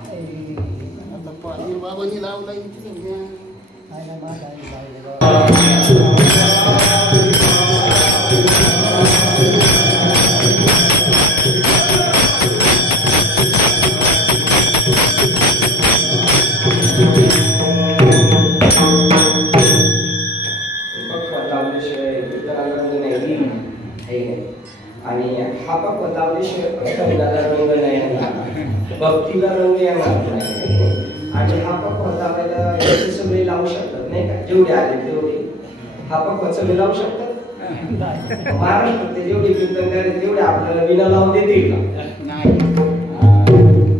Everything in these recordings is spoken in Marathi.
आता पाणी बाबांनी लावला इथे आणि हा पक्व लावल्याशिवाय रंग नाही भक्तीला रंग येणार नाही. आणि हा पक्व लावायला सगळे लावू शकतात नाही का, जेवढे आले तेवढे हा पक्व सगळे लावू शकतात. महाराष्ट्रात जेवढे कीर्तनकार तेवढे आपल्याला विना लावून देतील का?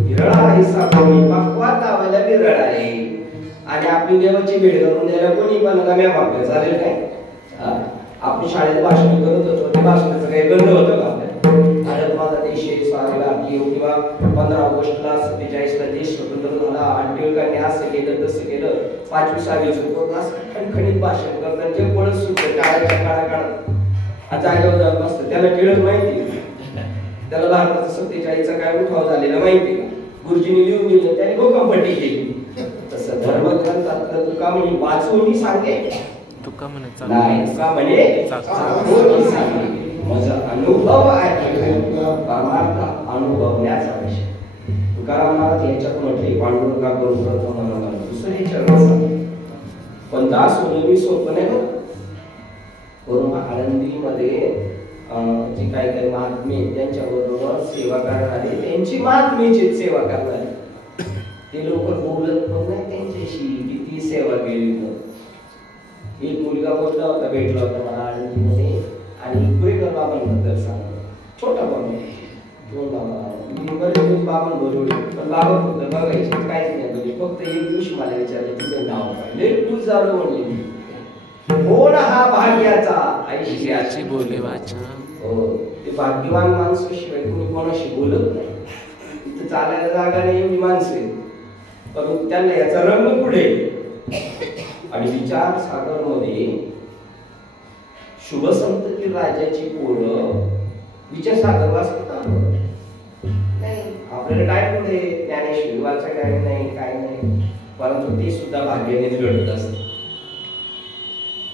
विरळ आहे सामान्य पक्वात लावायला विरळ आहे. आणि आपली देवाची भेट करून द्यायला कोणी पण गम्या मागतं चालेल काय? आपण शाळेत भाषण करत होतो, ते भाषणाचं काही गंध होतं का आपल्याला? भारत माझा देश आहे, स्वारी आपली किंवा 15 ऑगस्टला 47ला देश स्वतंत्र झाला आणि टिळकांनी असं केलं तसं केलं 5वी 6वी करून असं खणखणीत भाषण करतात जे पळत सुटतं टाळ्याच्या काळात जागेवर जाऊन बसतं. त्याला टिळक माहिती, त्याला भारताचा 47चा काय उठाव झालेला माहिती का? गुरुजींनी लिहून दिलं, त्याने भूकंपट्टी केली. तसं धर्मग्रंथातलं तुका म्हणे वाचून सांगे तुका म्हणे नाही, तुका म्हणे माझा अनुभव आहे, परमार्थ अनुभवण्याचा विषय. तुकाराम महाराज यांच्यात म्हटले पांडुरंगा करून प्रथम मला दुसरे चरण पण दास होणे मी सोपं नाही बघ. करून आळंदीमध्ये जे काही काही महात्मे त्यांच्याबरोबर सेवा करणारे त्यांची महात्मेची सेवा करणारे ते लोक बोलत पण नाही त्यांच्याशी किती सेवा केली. एक मुलगा बोलला होता, भेटला होता मला आळंदीमध्ये आणि कुरेकर बाबांबद्दल सांगतो. छोटा बाबा दोन बाबा बरोबर पण बाबा फक्त बघायचे काहीच नाही म्हणजे फक्त एक दिवशी मला विचारले तुझं नाव काय लय तू झालं म्हणले कोण हा भाग्याचा ऐश्वर्याची बोले वाचा. हो ते भाग्यवान माणसाशिवाय कोणी कोणाशी बोलत नाही. तिथं चालायला जागा नाही एवढी माणसं आहेत, पण त्यांना याचा रंग पुढे. आणि विचार सागर मध्ये शुभ संतती राजाची पोरं विचार सागर वाचतात नाही. आपल्याला काय पुढे ज्ञानेश्वरी वाचा काय नाही काय नाही, परंतु ते सुद्धा भाग्यानेच घडत असत.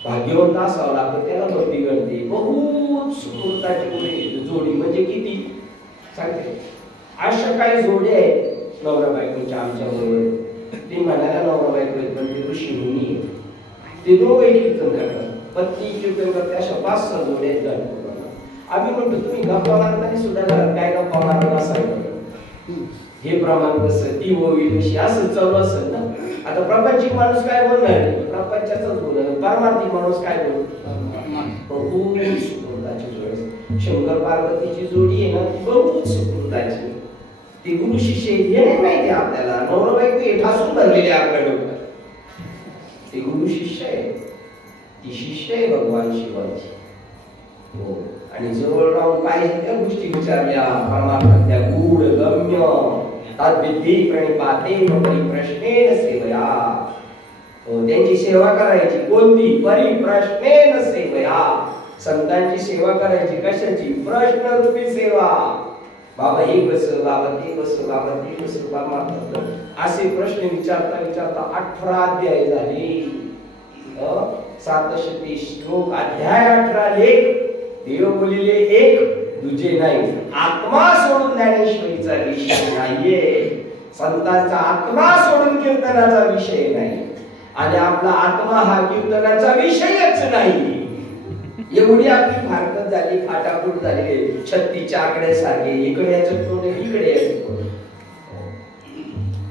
भाग्यवंत असावं लागतं त्याला भक्ती घडते. बहुत सुकृताची जोडी म्हणजे किती सांगते. अशा काही जोड्या आहेत नवरा बायकोच्या आमच्या बरोबर. ते म्हणायला नवरा बायको आहेत पण ते ऋषी मुनी ते दोघे कीर्तन करतात, पत्नी कीर्तन करते. अशा 5-6 जोड्या आहेत. आम्ही म्हणतो तुम्ही गप्पा मारताना सुद्धा घरात काय गप्पा मारत असाल हे प्रमाण कसं ती होईल कशी असं चालू असेल ना. आता प्रपंचिक माणूस काय बोलणार, प्रपंचाचाच बोलणार. परमार्थिक माणूस काय बोलणार. सुकृताची जोडी शंकर पार्वतीची जोडी आहे ना ती बहुत सुकृताची. ती गुरु शिष्य हे नाही माहिती आपल्याला. नवरा बायको हे ठासून भरलेले आपल्या डोक्यात. ते गुरु शिष्य आहे, ती शिष्य आहे भगवान शिवाची. हो आणि जवळ राहून पाहिजे त्या गोष्टी विचारल्या परमार्थातल्या गूढ गम्य तद्विधी प्रणिपाते परिप्रश्नेन सेवया. हो त्यांची सेवा करायची कोणती परिप्रश्नेन सेवया. संतांची सेवा करायची कशाची प्रश्न रूपी सेवा. बाबा हे कसं, बाबा ते कसं, बाबा ते कसं, बाबा असे प्रश्न विचारता विचारता 18 अध्याय झाले. 730 श्लोक अध्याय 18 लेख. देव बोलिले एक दुजे नाही. आत्मा सोडून ज्ञानेश्वरीचा विषय नाहीये. संतांचा आत्मा सोडून कीर्तनाचा विषय नाही. आणि आपला आत्मा हा कीर्तनाचा विषयच नाही. एवढी आपली फारकत झाली, फाटाफूट झाली, 36 आकडे सारखे इकडे याचं तोंड इकडे याचं तोंड.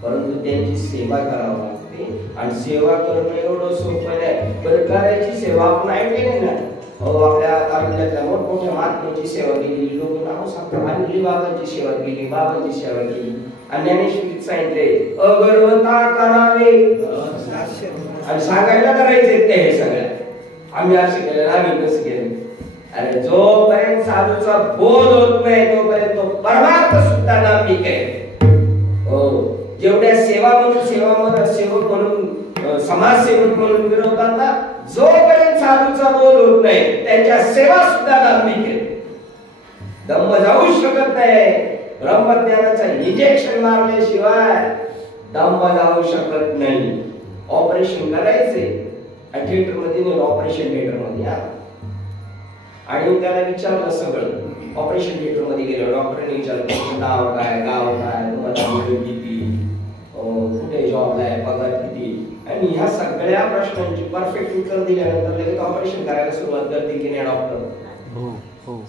परंतु त्यांची सेवा करावी लागते आणि सेवा करणं एवढं सोपं नाही. बरं करायची सेवा आपण ऐकले ना. हो आपल्या तालुक्यातल्या मोठमोठ्या महात्म्यांची सेवा केली, लोक नाव सांगतात आम्ही बाबांची सेवा केली, बाबांची सेवा केली. आणि ज्ञानेश्वरीत सांगितले अगरवता करावे आणि सांगायला करायचे ते हे सगळं. आम्ही असे केलं, आम्ही कसं केलं. अरे जोपर्यंत साधूचा बोध होत नाही तोपर्यंत तो परमार्थ सुद्धा नामिक आहे. हो जेवढ्या सेवा म्हणून सेवक म्हणून समाजसेवक म्हणून विरोधात ना जोपर्यंत साधूचा बोध होत नाही त्यांच्या सेवा सुद्धा नामिक आहे. दम जाऊ शकत नाही. ब्रह्मज्ञानाचं इंजेक्शन मारल्याशिवाय दम लावू शकत नाही. ऑपरेशन करायचे थिएटर मध्ये नाही, ऑपरेशन थिएटर मध्ये आला आणि त्याला विचारलं सगळं. ऑपरेशन थिएटर मध्ये गेलो, डॉक्टरने विचारलं नाव काय, गाव काय, तुम्हाला मुलं किती, कुठे जॉबला आहे, पगार किती, आणि ह्या सगळ्या प्रश्नांची परफेक्ट उत्तर दिल्यानंतर लगेच ऑपरेशन करायला सुरुवात करते की नाही डॉक्टर?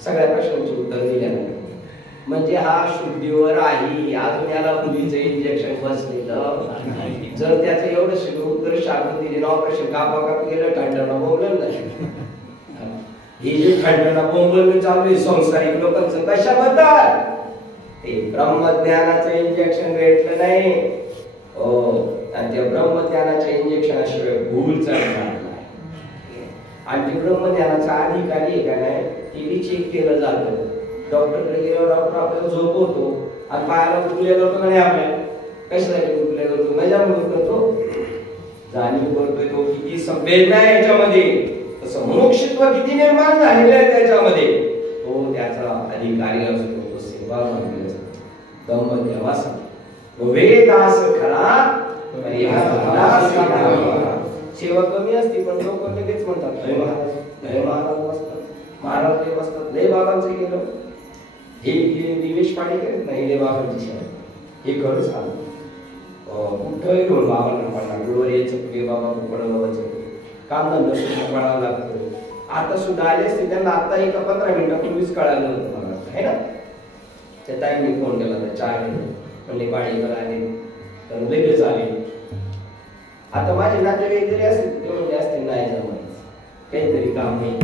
सगळ्या प्रश्नांची उत्तर दिल्यानंतर म्हणजे हा शुद्धीवर आहे. अजून याला मुलीचं इंजेक्शन बसलेलं. जर त्याचं एवढं सगळं उत्तर शांत दिले ना, ऑपरेशन कापा गेलं, ठणठणा बोंबलं नाही. हे जे ठणठणा बोंबलं चालू आहे संसारिक लोकांचं कशाबद्दल? ते ब्रह्मज्ञानाचं इंजेक्शन भेटलं नाही. आणि त्या ब्रह्मज्ञानाच्या इंजेक्शनाशिवाय भूल चालणार नाही. आणि ते ब्रह्मज्ञानाचा अधिकारी का नाही, ते चेक केलं जातं. डॉक्टरकडे गेल्यावर डॉक्टर आपल्याला झोपवतो आणि पायाला उठलेला करतो का नाही, आपल्या कशासाठी उठलेला करतो? मजा म्हणून करतो, जाणीव करतोय तो किती संवेदना आहे याच्यामध्ये, तसं मोक्षत्व किती निर्माण झालेलं आहे त्याच्यामध्ये. तो त्याचा अधिकारी असतो, तो सेवा मागेल ब्रह्मदेवास वेदास खरा सेवा कमी असते पण लोक लगेच म्हणतात लय महाराज, लय महाराज बसतात, महाराज ते बसतात, लय बाबांचं गेलं. हे दिवेश पाणी करत नाही, लय बाबांची सेवा हे खरंच आलं. कुठंही ढोल बाबांना पडणार, डोळवर यायचं की बाबा पडवायचं काम धंदा पडावं लागतं. आता सुद्धा आले असते त्यांना आता एका 15 मिनिटापूर्वीच कळालं होतं मला, आहे ना. त्या ताईंनी फोन केला तर चहा म्हणले पाणीकर आले तर लगेच आले. आता माझे नातेवाईक जरी असतील ते म्हणजे असतील नाही जमायचं, काहीतरी काम नाही.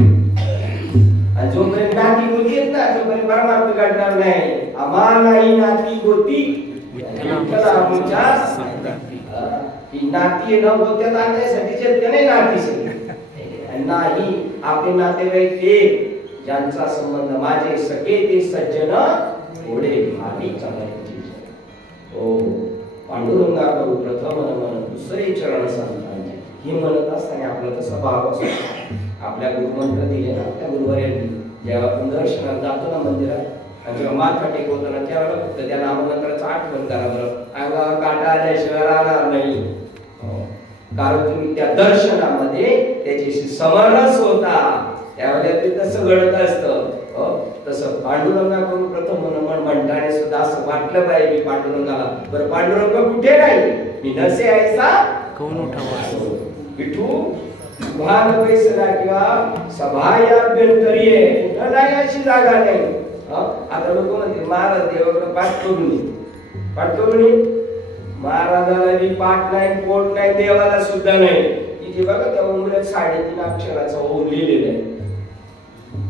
आणि जोपर्यंत नाती गोती येत ना तोपर्यंत परमार्थ काढणार नाही. आम्हालाही नाती गोती ही नाती न गोत्यात आणण्यासाठी नाही नाती नाही. आपले नातेवाईक ते ज्यांचा संबंध माझे सगळे ते सज्जन थोडे भावी चालायचे. हो पांडुरंगा करू प्रथम मन दुसरे चरण संतांचे हे म्हणत असताना आपला तसा भाव असतो. आपल्या गुरुमंत्र दिले ना त्या गुरुवर्यांनी जेव्हा आपण दर्शनाला जातो ना मंदिरात आणि जेव्हा माथा टेकवतो ना त्यावेळेला फक्त त्या नाममंत्राचं आठवण करा बरं. अंगावर काटा आल्याशिवाय राहणार नाही. कारण तुम्ही त्या दर्शनामध्ये त्याच्याशी समरस होता त्यावेळेला ते तसं घडत असतं. तसं पांडुरंगाकडून प्रथम मन म्हणताना सुद्धा असं वाटलं पाहिजे मी पांडुरंगाला. बरं पांडुरंग कुठे नाही, मी नसे ऐसा कोण उठावा विठू भान पैसला किंवा सभायाभ्यंतरी आहे कुठं नाही अशी जागा नाही. आता लोक म्हणते महाराज देवाकडे पाठ करून महाराजाला बी पाठ नाही, पोट नाही, देवाला सुद्धा नाही. इथे बघा त्या उंबऱ्यात 3.5 अक्षराचा ओम लिहिलेला आहे.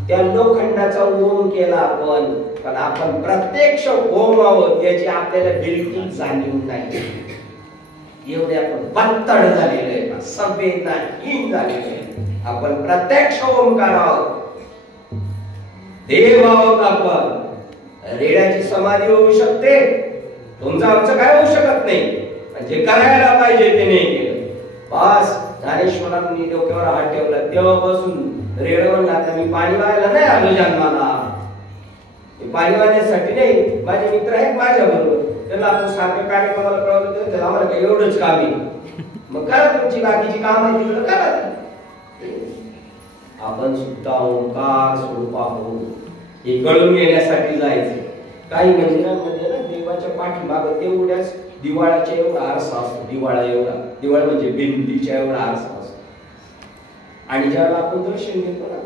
त्या लोखंडाचा ओम केला आपण, पण आपण प्रत्यक्ष ओम आहोत याची आपल्याला बिलकुल जाणीव नाही. एवढे आपण बत्तड झालेले आहे, संवेदनाहीन झालेले आहे. आपण प्रत्यक्ष ओमकार आहोत, देव आहोत आपण. रेड्याची समाधी होऊ शकते, तुमचं आमचं काय होऊ शकत नाही. जे करायला पाहिजे ते नाही केलं. बस ज्ञानेश्वरांनी डोक्यावर हात ठेवला तेव्हापासून रेडवून आता मी पाणी वाहायला नाही आलो जन्माला. पाणी वाहण्यासाठी नाही. माझे मित्र आहेत माझ्या बरोबर, त्याला आपण सारखं कार्यक्रमाला कळवलं तर आम्हाला काही एवढंच काम आहे, मग करा तुमची बाकीची काम आहे तिकडं करा. आपण सुद्धा ओंकार स्वरूप आहोत हे कळून घेण्यासाठी जायचं. काही मंदिरांमध्ये ना देवाच्या पाठीमागं तेवढ्याच दिवाळाच्या एवढा आरसा असतो. दिवाळा एवढा, दिवाळ म्हणजे भिंतीच्या एवढा आरसा असतो. आणि ज्यावेळेला आपण दर्शन घेतो ना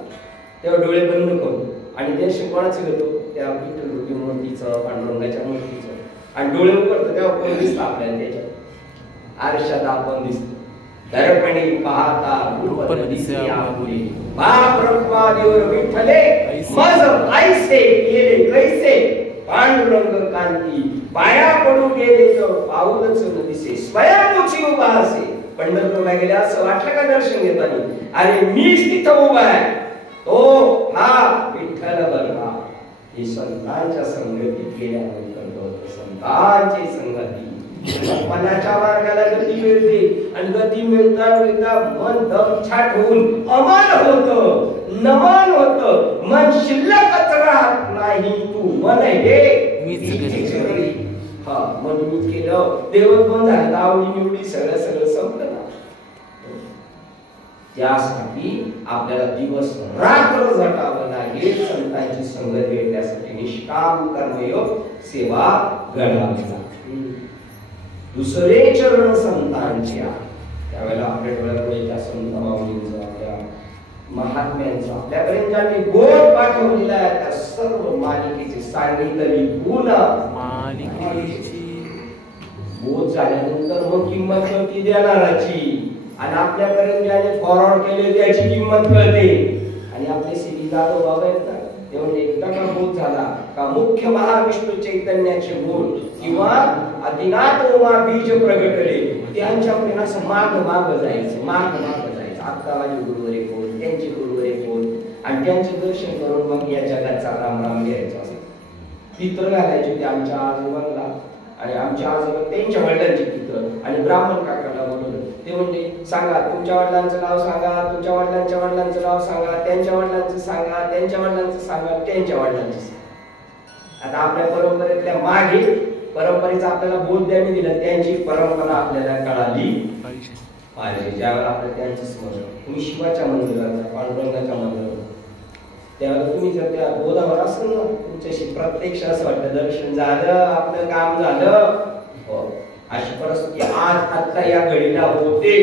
तेव्हा डोळे बंद करू आणि दर्शन कोणाचं घेतो, त्या विठ्ठल रूपी मूर्तीचं, पांडुरंगाच्या मूर्तीचं. आणि डोळे उघडतो तेव्हा कोण दिसतं आपल्याला त्याच्यात आरशात आपण दिसतो. दर्पणी पाहता गुरुपद दिसे आपुले बाप रखवादेवर विठ्ठले मज ऐसे केले कैसे पांडुरंग कांती पाया पडू गेले तर पाऊलच न दिसे स्वयंची उभा असे. पंढरपूरला गेले असं वाटलं का दर्शन घेताना, अरे मीच तिथं उभा आहे, तो हा विठ्ठल बरला. ही संतांच्या संगतीत गेल्यानंतर होतं. संतांची संगती मनाच्या मार्गाला गती मिळते आणि गती मिळता मिळता मन दमछाट होऊन अमन होतं, नमन होतं. मन शिल्लकच राहत नाही. तू मन हे हा म्हणून मी केलं देवत पण झालं आवडी निवडी सगळं सगळं संपलं ना. त्यासाठी आपल्याला दिवस रात्र झटावं लागेल संतांची संगत भेटण्यासाठी निष्काम कर्मयोग सेवा घडावी लागते. दुसरे चरण संतांच्या त्यावेळेला आपल्या डोळ्यापुढे त्या संत माऊलींचं आपल्या महात्म्यांचं आपल्यापर्यंत ज्यांनी बोध पाठवलेला आहे त्या सर्व मालिकेचे सांगितलेली गुण बोध झाल्यानंतर मग किंमत कळती देणाराची आणि आपल्यापर्यंत ज्याने फॉरवर्ड केले त्याची किंमत कळते. आणि आपले श्री जाधव बाबा आहेत ना ते म्हणजे एकदा का बोध झाला का मुख्य महाविष्णू चैतन्याचे गुण किंवा आदिनाथ उमा बीज प्रगटले त्यांच्यापर्यंत असं माग माग जायचं आता माझे गुरुवरे कोण त्यांचे गुरुवरे कोण आणि त्यांचे दर्शन करून मग या जगाचा राम राम घ्यायचा असं पित्र घालायचे ते आमच्या आजोबांना आणि आमच्या आजोबा त्यांच्या वडिलांचे पित्र आणि ब्राह्मण काकाला बोलवलं. ते म्हणले सांगा तुमच्या वडिलांचं नाव सांगा तुमच्या वडिलांच्या वडिलांचं नाव सांगा त्यांच्या वडिलांचं सांगा त्यांच्या वडिलांचं सांगा त्यांच्या वडिलांचं सांगा. आता आपल्या परंपरेतल्या मागे परंपरेचा आपल्याला बोध त्यांनी दिला त्यांची परंपरा आपल्याला कळाली पाहिजे. ज्यावेळेला आपलं त्यांचं स्मरण तुम्ही शिवाच्या मंदिरात पांडुरंगाच्या मंदिरात त्यावेळेला तुम्ही जर त्या बोधावर असेल ना तुमच्याशी प्रत्यक्ष असं वाटतं दर्शन झालं आपलं काम झालं. हो अशी परिस्थिती आज आता या घडीला होते.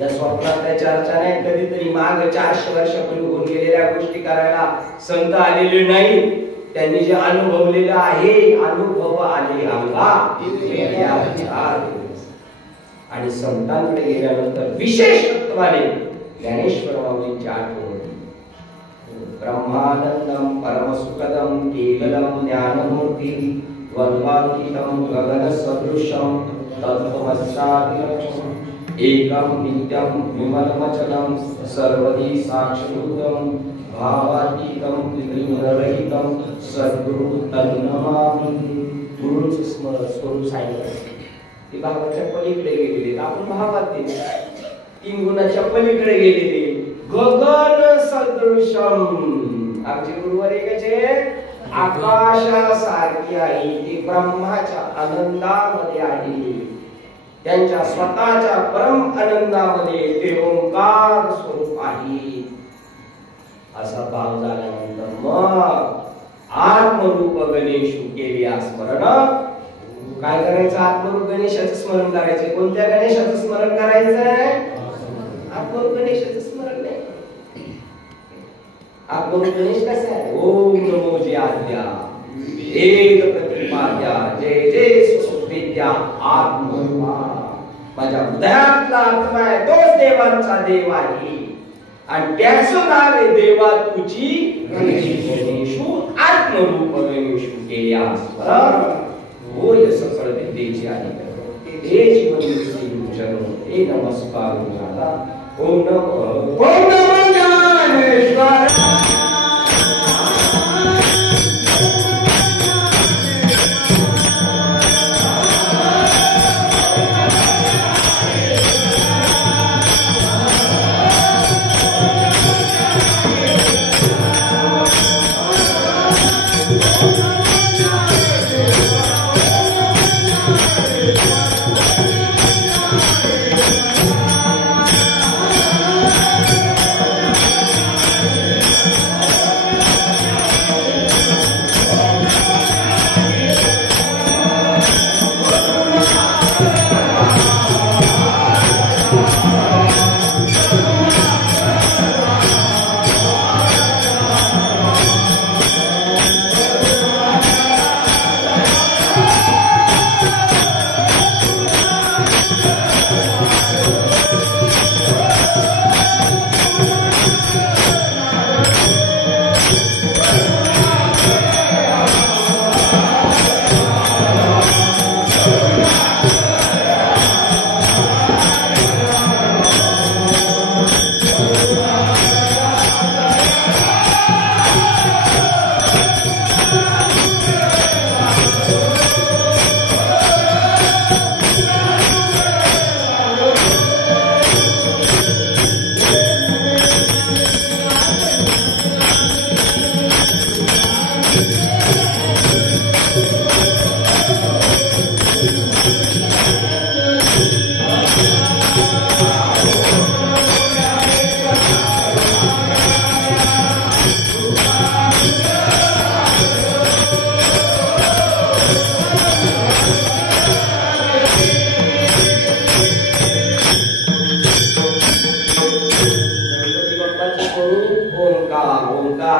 या स्वप्नातल्या चर्चा नाही कधीतरी माग 400 वर्षापूर्वी होऊन गेलेल्या गोष्टी करायला संत आलेले नाही. त्यांनी जे अनुभवलेलं आहे अनुभव आले आणि संतांकडे गेल्यानंतर विशेषत्वाने ज्ञानेश्वर माऊलींची आठवण ब्रह्मानंदम परमसुखदम केवलम ज्ञानमूर्ती द्वंद्वातीतम गगन सदृशम तत्त्वमस्यादिलक्ष्यम् एकम नित्यम विमलमचलम सर्वदी साक्षिभूतम भावातीतम विघ्नरहितम सद्गुरु तन्नमामि. गुरुचं स्वरूप सांगितलं ते भावाच्या पलीकडे गेलेले आपण भावात 3 गुणाच्या पलीकडे गेलेले गगन सदृशम. आमचे गुरुवर एकाचे आकाशासारखी आहे ते ब्रह्माच्या आनंदामध्ये आहे त्यांच्या स्वतःच्या परम आनंदामध्ये ते ओंकार स्वरूप आहे. असा भाव झाल्यानंतर मग आत्मरूप गणेशू केली स्मरण. काय करायचं आत्मरूप गणेशाचं स्मरण करायचं. कोणत्या गणेशाचं स्मरण करायचंय आत्मरूप गणेशाचं स्मरण नाही. आत्मरूप गणेश कसा आहे ओम नमो जय आद्या वेद प्रतिपाद्या जय जय सुविद्या आत्मरूपा. माझ्या हृदयातला आत्मा आहे तोच देवांचा देव आहे आणि त्याचं नाव आहे देवा तुझी गणेशू आत्मरूप गणेशू केल्या स्मरण. होय सकळ विद्येची आणि तेची मंदिर चरण हे नमस्कार झाला. ओम नमो ज्ञानेश्वर.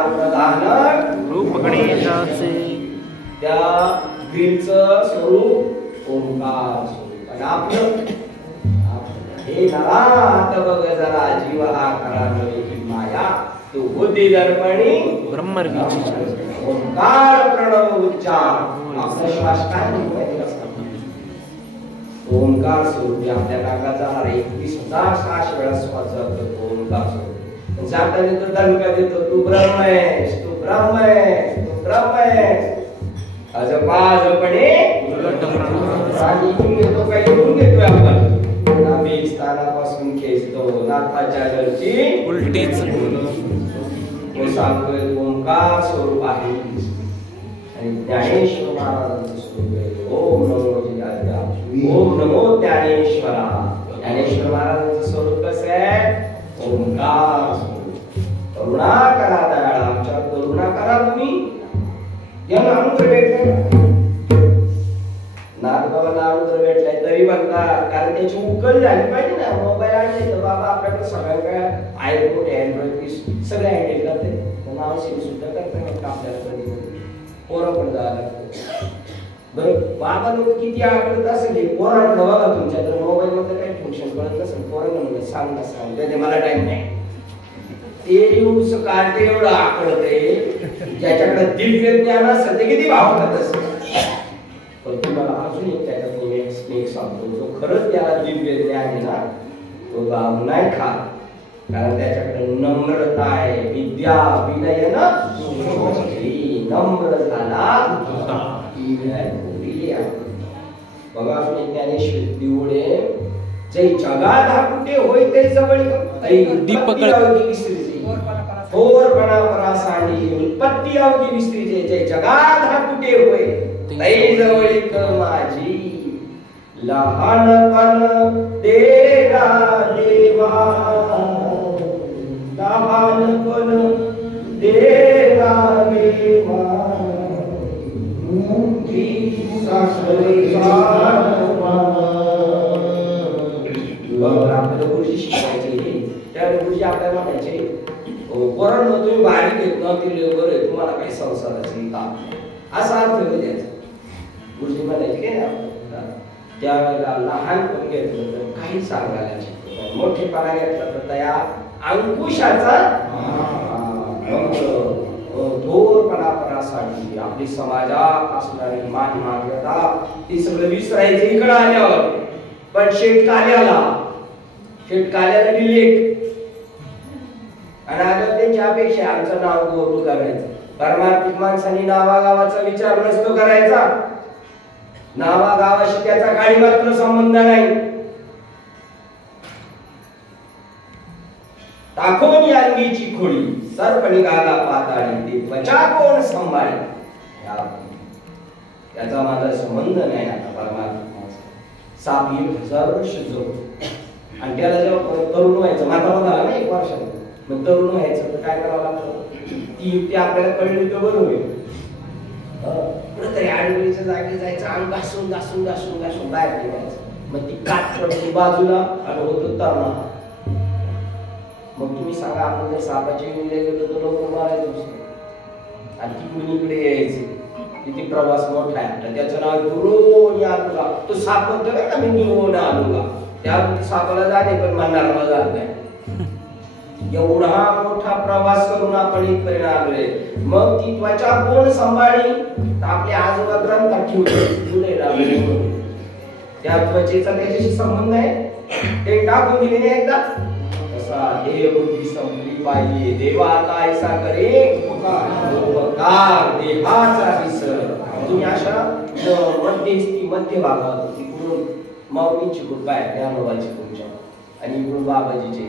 ओंकार प्रधान रूप गणेशाचे त्या वीरचं स्वरूप ओंकार स्वरूप. आणि आपलं हे नरा आता बघ जरा जीव आकारा नवी माया तो बुद्धी दर्पणी ब्रह्मर्षीची ओंकार प्रणव उच्चार. आपला श्वास काय म्हणतोय? ओंकार स्वरूप आपल्या नाकाचा हार 21,600 वेळा श्वास जातो ओंकार स्वरूप. जाताना तो दणका देतो तू ब्रह्म आहेस, तू ब्रह्म आहेस, तू ब्रह्म आहेस. अजपाजपणे इथून घेतो काही इथून घेतोय आपण. नाभी स्थानापासून खेचतो नाथाच्या घरची उलटीच तो सांगतोय ओंकार स्वरूप आहे. आणि ज्ञानेश्वर महाराजांचं स्वरूप आहे ओम नमो जिजात्या. ओम नमो ज्ञानेश्वरा. ज्ञानेश्वर महाराजांचं स्वरूप कसं आहे? ओंकार स्वरूप. करुणा करा दयाळा आमच्या करुणा करा तुम्ही. यांना अनुग्रह भेटले नाथबाबांना अनुग्रह भेटलाय तरी म्हणतात कारण त्याची उकल झाली पाहिजे ना. मोबाईल आणले तर बाबा आपल्याकडे सगळ्या आयफोन अँड्रॉइड सगळे हँडल करते नाव सेव सुद्धा करते मग आपल्याला कधी पोरं पण जावं लागतं. बरं बाबा लोक किती आकडत असेल पोरांकडे बघा तुमच्या तर मोबाईल मध्ये काही फंक्शन कळत नसेल पोरांना म्हणजे सांग त्याने मला टाइम नाही. ते यूज कार्टे एवढं आकडत आहे ज्याच्याकडे दिव्य ज्ञान असेल ते किती भाव करत असेल. पण तुम्हाला अजून एक त्याच्यात एक सांगतो जो खरंच त्याला दिव्य ज्ञान आहे ना तो गाव नाही खात. कारण त्याच्याकडे नम्रता आहे. विद्या विनय ना नम्र झाला बघा अजून ज्ञानेश्वर दिवडे जै जगात हा कुठे होय ते जवळ दीपक थोरपणा परासांडी उत्पत्ती अवघी विस्त्रीचे जय जगात हा कुठे होय तै जवळीक माझी. लहानपण देगा देवा लहानपण देगा देवा आपल्याला गुरुजी शिकायचे त्या गुरुजी आपल्याला म्हणायचे वरण तुम्ही बारीक येत ना ती बरं तुम्हाला काही संसाराची काम असा अर्थ द्यायचा. गुरुजी म्हणायचे काय त्यावेळेला लहानपण घेतलं तर काही सांगायला शिकतो मोठेपणा घेतला तर त्या अंकुशाचा थोरपणा परासाठी आपली समाजात असणारी मान मान्यता ती सगळं विसरायचं इकडं आल्यावर. पण शेठ काल्याला डिलेट आणि आता त्यांच्या अपेक्षा आमचं नाव गौरव करायचं. परमार्थिक माणसांनी नावागावाचा विचार नसतो करायचा. नावागावाशी त्याचा काही मात्र संबंध नाही. टाकून अंगीची खोळी सरपणी गाला पाताळी ते त्वचा कोण सांभाळी याचा माझा संबंध नाही. आता परमात्मा साप 1000 वर्ष जगतो आणि त्याला जेव्हा तरुण व्हायचं म्हातारा झाला ना 1 वर्षाने मग तरुण व्हायचं तर काय करावं लागतं ती युक्ती आपल्याला कळली तर बरं होईल. कुठेतरी आडवीच्या जागी जायचं अंग घासून घासून घासून घासून बाहेर निघायचं मग ती काट पडली बाजूला आणि होतं तरणा. मग तुम्ही सांगा आपण जर सापाची विंडे गेलो तर लोक मारायचं आणि तिकडून इकडे यायचे. किती प्रवास मोठा आहे. त्याचं नाव दुरोणी आलूगा. तो साप म्हणतोय ना मी दुरोण आलूगा त्या सापाला जाणे पण म्हणणार जात नाही. एवढा मोठा प्रवास करून आपण इथपर्यंत आलोय. मग ती त्वचा कोण सांभाळली तर आपल्या आजोबा ग्रंथात ठेवले त्या त्वचेचा त्याच्याशी संबंध आहे. ते टाकून दिले नाही एकदा देह बुद्धी संपली पाहिजे देवा आता ऐसा करे उपकार देहाचा विसर. तुम्ही अशा मध्य भागात तिकडून माऊलींची कृपा आहे ज्ञानोबाची तुमच्या आणि इकडून बाबाजीचे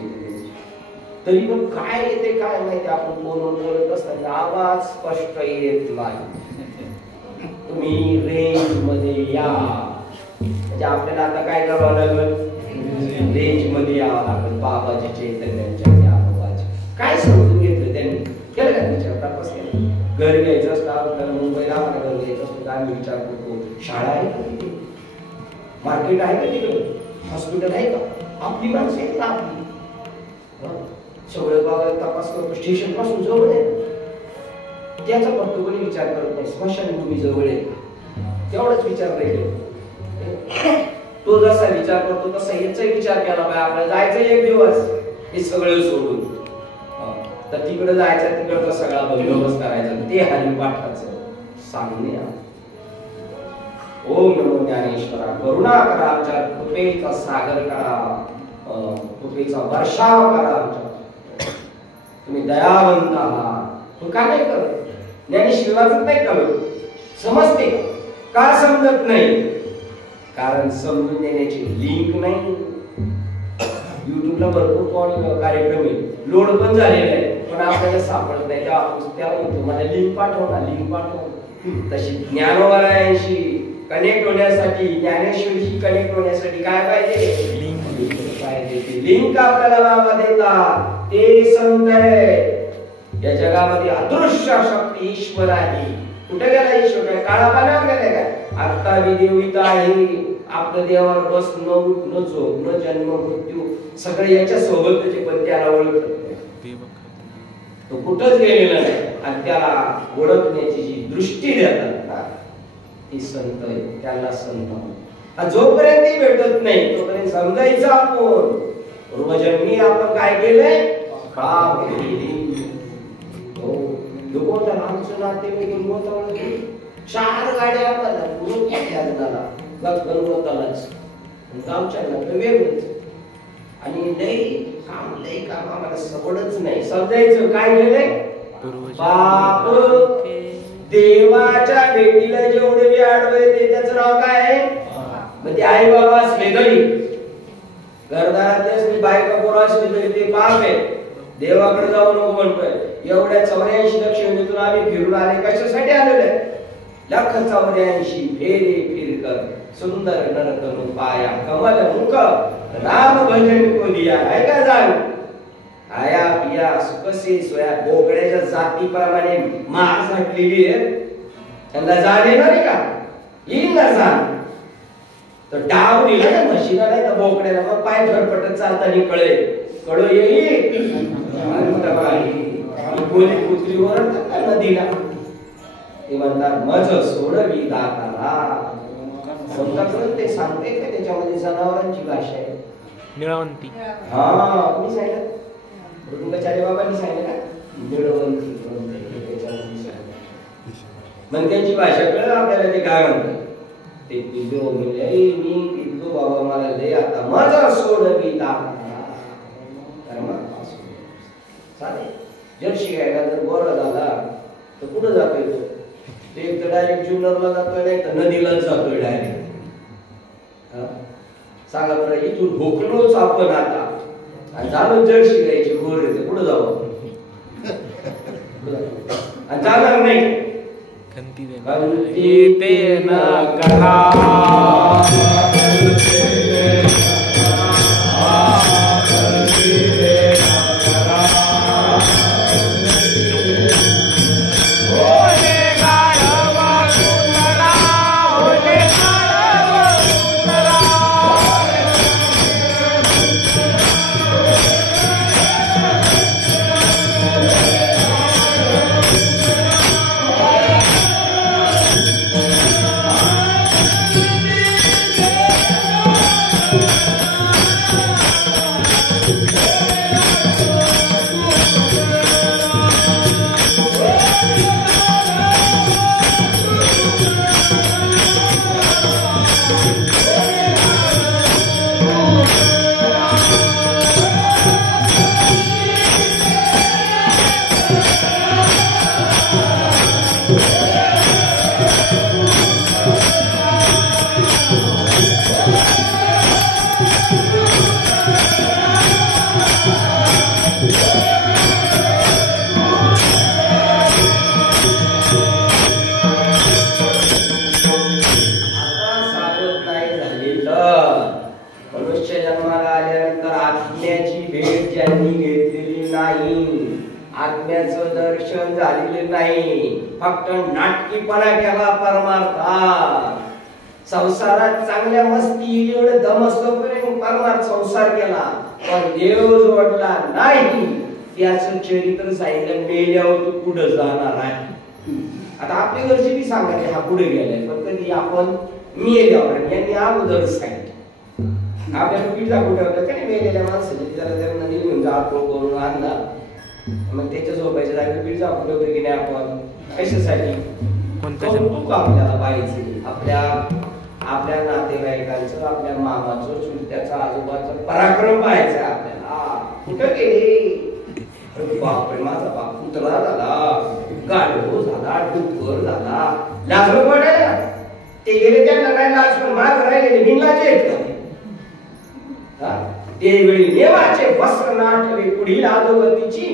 तरी पण काय येते काय माहिती आपण बोलत असताना आवाज स्पष्ट येत नाही. तुम्ही रेंज मध्ये या म्हणजे आपल्याला आता काय करावं लागलं रेंज मध्ये यावं लागेल. बाबाजी चैतन्यांच्या ज्ञानोबाजी काय समजून घेतलं त्यांनी केलं का विचार तपास केला. घर घ्यायचं असतं आपल्याला मुंबईला आम्हाला घर घ्यायचं असतं आम्ही विचार करतो शाळा आहे का तिथे मार्केट आहे का तिकडे हॉस्पिटल आहे का आपली माणसं आहेत का आपली सगळं बाबा तपास करतो. स्टेशन पासून जवळ आहे त्याचा फक्त कोणी विचार करत नाही. स्मशानभूमी जवळ आहे तेवढाच विचार नाही. तो जसा विचार करतो तसा याचा विचार केला पाहिजे. आपल्याला जायचं एक दिवस हे सगळं सोडून तर तिकडे जायचं, तिकडचा सगळा बंदोबस्त करायचा. ते हरिपाठाचं सांगणे. ओम नमो ज्ञानेश्वरा. करुणा करा आमच्या, कृपेचा सागर करा, कृपेचा वर्षाव करा आमच्या. तुम्ही दयावंत आहात. तू का नाही करत? ज्ञानेश्वराचं नाही करत. समजते का? समजत नाही कारण समजून देण्याची लिंक नाही. युट्यूबला भरपूर कार्यक्रम आहे, लोड पण झालेले आहे, पण आपल्याला सापडत नाही. त्याला म्हणतो मला लिंक पाठव ना, लिंक पाठव. तशी ज्ञानोबरायांशी कनेक्ट होण्यासाठी, ज्ञानेश्वरीशी कनेक्ट होण्यासाठी काय पाहिजे? लिंक पाहिजे. लिंक आपल्याला बाबा देतात. ते संत आहे. या जगामध्ये अदृश्य शक्ती ईश्वर आहे. कुठे गेला ईश्वर? काय काळा पाण्यावर गेलाय काय? आता विदेवित आहे. आपलं देवावर बसणं, उठणं, झोपणं, जन्म, मृत्यू सगळे याच्या सोबतच, पण त्याला ओळखत नाही. तो कुठंच गेलेला नाही. आणि त्याला ओळखण्याची जी दृष्टी देतात ना ती संत आहे. त्याला संत जोपर्यंत भेटत नाही तोपर्यंत समजायचं आपण पूर्वजन्मी आपण काय केलंय, पाप केली. लोकोटा आमचं नाते मी 4 गाड्या आपल्याला पुरून लग्नाला गणगोतालाच गावच्या लग्न वेगळंच. आणि लई काम आम्हाला सवडच नाही. समजायचं काय केलंय, बाप देवाच्या भेटीला जेवढे बी आडवे ते त्याचं नाव काय आहे. मग ते आई बाबा असले तरी, घरदारातले असले, बायका पोरं असले तरी ते पाप आहे. देवाकडे जाऊ नको म्हणतोय. एवढ्या 84 लक्षातून आम्ही फिरून आले. कशासाठी आलेले? 184 फेरे फिरकर सुंदर नरतनु पाया, कमल मुख राम भजन को दिया. आहे का जाण? आया पिया सुखसे सोया. बोकड्याच्या जातीप्रमाणे मार झाटलेली आहे. त्यांना जाण येणार का? येईल ना जाण. तर डाव दिला ना म्हशीला, नाही तर बोकड्याला, मग पाय फरफटत चालताना कळे कडो येईल. कोणी कुत्री ओरडतात नदीला, ते म्हणतात मज सोडवी दाताला. संतांकडून ते सांगते का त्याच्यामध्ये जनावरांची भाषा आहे. निळवंती. हा कोणी सांगितलं? मृदुंगाचार्य बाबांनी सांगितलं का? निळवंती. मग त्यांची भाषा कळलं आपल्याला. ते काय म्हणतात? ते पिल्लो म्हणजे मी पिल्लो बाबा मला लय आता मज सोडवी दाताला. चालेल. जर्सी घ्यायला जर गोरा झाला तर कुठं जातोय तो? एक तर डायरेक्ट जुन्नरला जातोय, नाही तर नदीलाच जातोय डायरेक्ट. सांगा बरं, इथून भोकलोच आपण आता आणि झालं जर्सी घ्यायची गोरे, तर कुठं जावं? आणि जाणार नाही. ते ना कहा आत्म्याचं दर्शन झालेलं नाही. फक्त नाटकीपणा केला परमार्थात. संसारात चांगल्या मस्ती एवढं दमस्तपर्यंत परमार्थ संसार केला, पण देव जोडला नाही. त्याचं चरित्र सांगितलं, मेल्यावर तू कुठं जाणार आहे. आता आपल्या घरची बी सांगायचे हा पुढे गेलाय, पण कधी आपण मेल्यावर यांनी अगोदरच सांगितलं आपल्याला पीठ दाखवून ठेवलं का नाही मेलेल्या माणसाने त्याला जर नदी घेऊन जाळपोळ करून आणला, मग त्याच्या झोपायच्या जागी पीठ दाखवून ठेवलं की नाही आपण कशासाठी? कौतुक आपल्याला पाहिजे आपल्या नातेवाईकांचं, आपल्या मामाचं, चुलत्याचं, आजोबाचं पराक्रम पाहायचं आपल्याला. कुठं गेले? बापरे, माझा बाप कुत्रा झाला, गाढव झाला, डुक्कर झाला, लाजलो पडायला. ते गेले त्यांना काय लाज, पण माग राहिले बिनलाचे आहेत का? ते वेळी देवाचे वस्त्र नाटवे पुढील अधोगतीची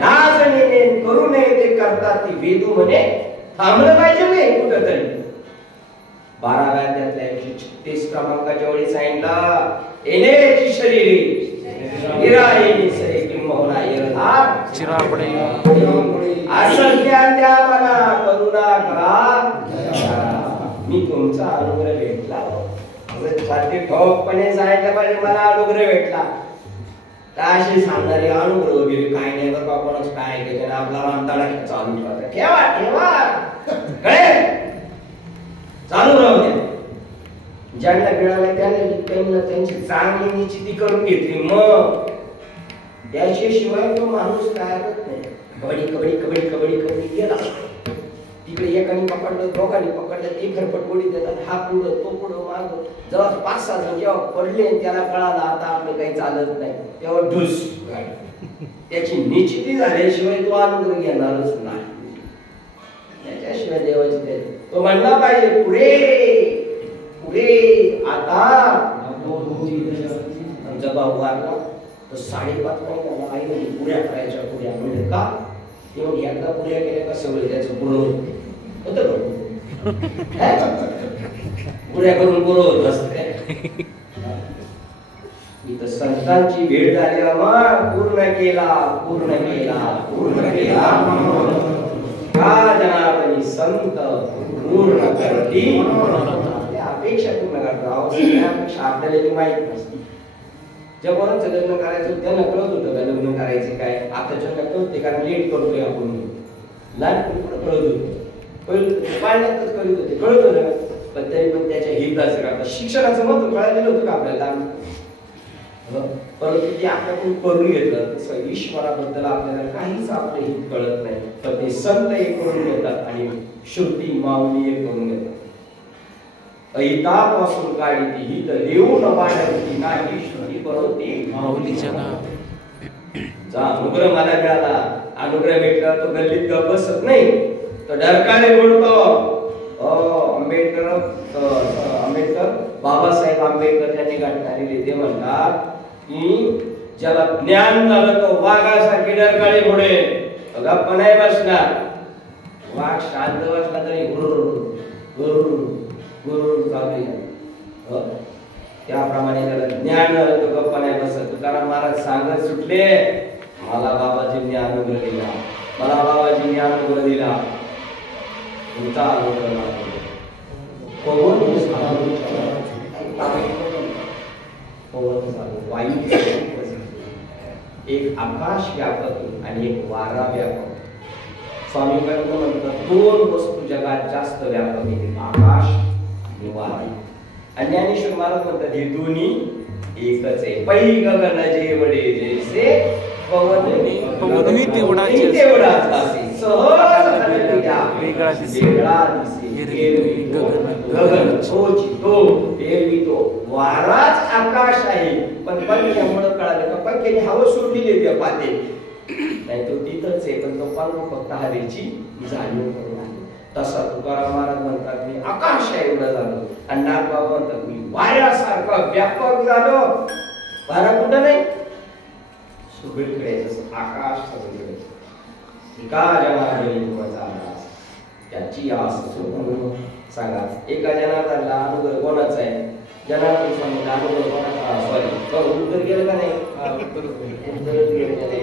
लाज नेणे करू नये ते करतात ती वेदू म्हणे थांबलं पाहिजे नाही कुठं तरी. 12व्या अध्यायातल्या 136 क्रमांकाच्या ओळी सांगितलं, येण्याची शरीरे निराळी सरे किंबहुना येरधार चिरापडे असंख्या त्या मला करुणा करा. मी तुमचा अनुग्रह भेटला, छाती ठोकपणे सांगितलं पाहिजे मला अनुग्रह भेटला. अशी सांगणारे अनुग्रह वगैरे काय नाही बरं, आपणच काय ऐकायचं आपला रामताडा चालू ठेवायचा. ठेवा ठेवा कळेल, चालू राहू द्या. ज्यांना मिळालं त्यांना त्यांची चांगली निश्चिती करून घेतली, मग त्याशिवाय तो माणूस काय करत नाही. कबड्डी कबड्डी कबड्डी कबड्डी कबड्डी गेला तिकडे, एकाने पकडलं, दोघांनी पकडलं, ते खरपट गोडी देतात, हा पुढं तो पुढं माग. जेव्हा 5-6 जण जेव्हा पडले त्याला कळालं आता आपलं काही चालत नाही, तेव्हा ढुस त्याची निश्चिती झाल्याशिवाय तो अनुग्रह घेणारच नाही. त्याच्याशिवाय देवाची तो म्हणला पाहिजे पुढे पुढे. आता आमचा भाऊ वारला तर 5.5 महिन्याला आई म्हणजे पुऱ्या करायच्या, पुऱ्या म्हणजे का ते मग एकदा पुऱ्या केल्या का सगळं त्याचं पूर्ण होतं पुऱ्या करून पूर्ण होत असते. इथं संतांची भेट झाली, मग पूर्ण केला पूर्ण केला पूर्ण केला का जनार्दनी संत पूर्ण करती. अपेक्षा पूर्ण करतात, अपेक्षा आपल्याला माहित नसते. ज्या कोणाचं लग्न करायचं त्यांना कळत होतं का लग्न करायचं काय? आताच्या कळते कारण लेट करतोय आपण. लहानपणी पण कळत होतं, पहिलं पाळण्यातच कळत होते, कळत होतं, पण तरी पण त्याच्या हिताचं करतात. शिक्षणाचं महत्व कळालेलं होतं का आपल्याला? परंतु ते आपल्याकडून करून घेतलं तसं ईश्वराबद्दल आपल्याला काहीच आपलं हित कळत नाही, तर ते संत हे करून घेतात आणि श्रुती माऊली हे करून घेतात. अहितापासून काढी ती हित देऊन वाढवती नाही श्रुती बनवती माऊलीच्या जा. अनुग्रह मला मिळाला, अनुग्रह भेटला तो गल्लीत गप बसत नाही, तो डरकाने बोलतो. आंबेडकर बाबासाहेब आंबेडकर त्यांनी घटनारी ते म्हणतात की ज्याला ज्ञान झालं तो वाघासारखी डरकाळी घोडे गप्प नाही बसणार. वाघ शांत बसला तरी गुरुर गुरुर गुरुर चालू. त्याप्रमाणे त्याला ज्ञान झालं तो गप्प नाही बसत. तुकाराम महाराज सांगत सुटले, मला बाबाजींनी अनुग्रह दिला, मला बाबाजींनी अनुग्रह दिला, तुमचा अनुग्रह नाही. वायू एक आकाश व्यापक आणि एक वारा व्यापक. स्वामी म्हणतात 2 वस्तू जगात जास्त व्यापक आहेत, आकाश आणि वारा. आणि ज्ञानेश्वर महाराज म्हणतात हे दोन्ही एकच आहे. पै गगन जेवढे जैसे पवन तेवढाच असे सहज वेगळा दिसे गगन तो एरवी तो वाराच आकाश आहे. पण पंख्यामुळे कळालं का पंख्याने हवा सोडलेली त्या पाते नाही तो तिथंच आहे, पण तो पंख फक्त हवेची जाणीव करून आहे. तसा तुकाराम महाराज म्हणतात मी आकाश आहे एवढं झालो, आणि नागबाबा म्हणतात मी वाऱ्यासारखा व्यापक झालो. वारा कुठं नाही, सगळीकडे जसं आकाश सगळीकडे. एका जनार्दनी तुमचा आवाज त्याची आस सांगा. एका जनार्दनला अनुग्रह कोणाचा आहे? जनार्दन स्वामी अनुग्रह कोणाचा? सॉरी उत्तर गेलं का नाही? उत्तर गेलं नाही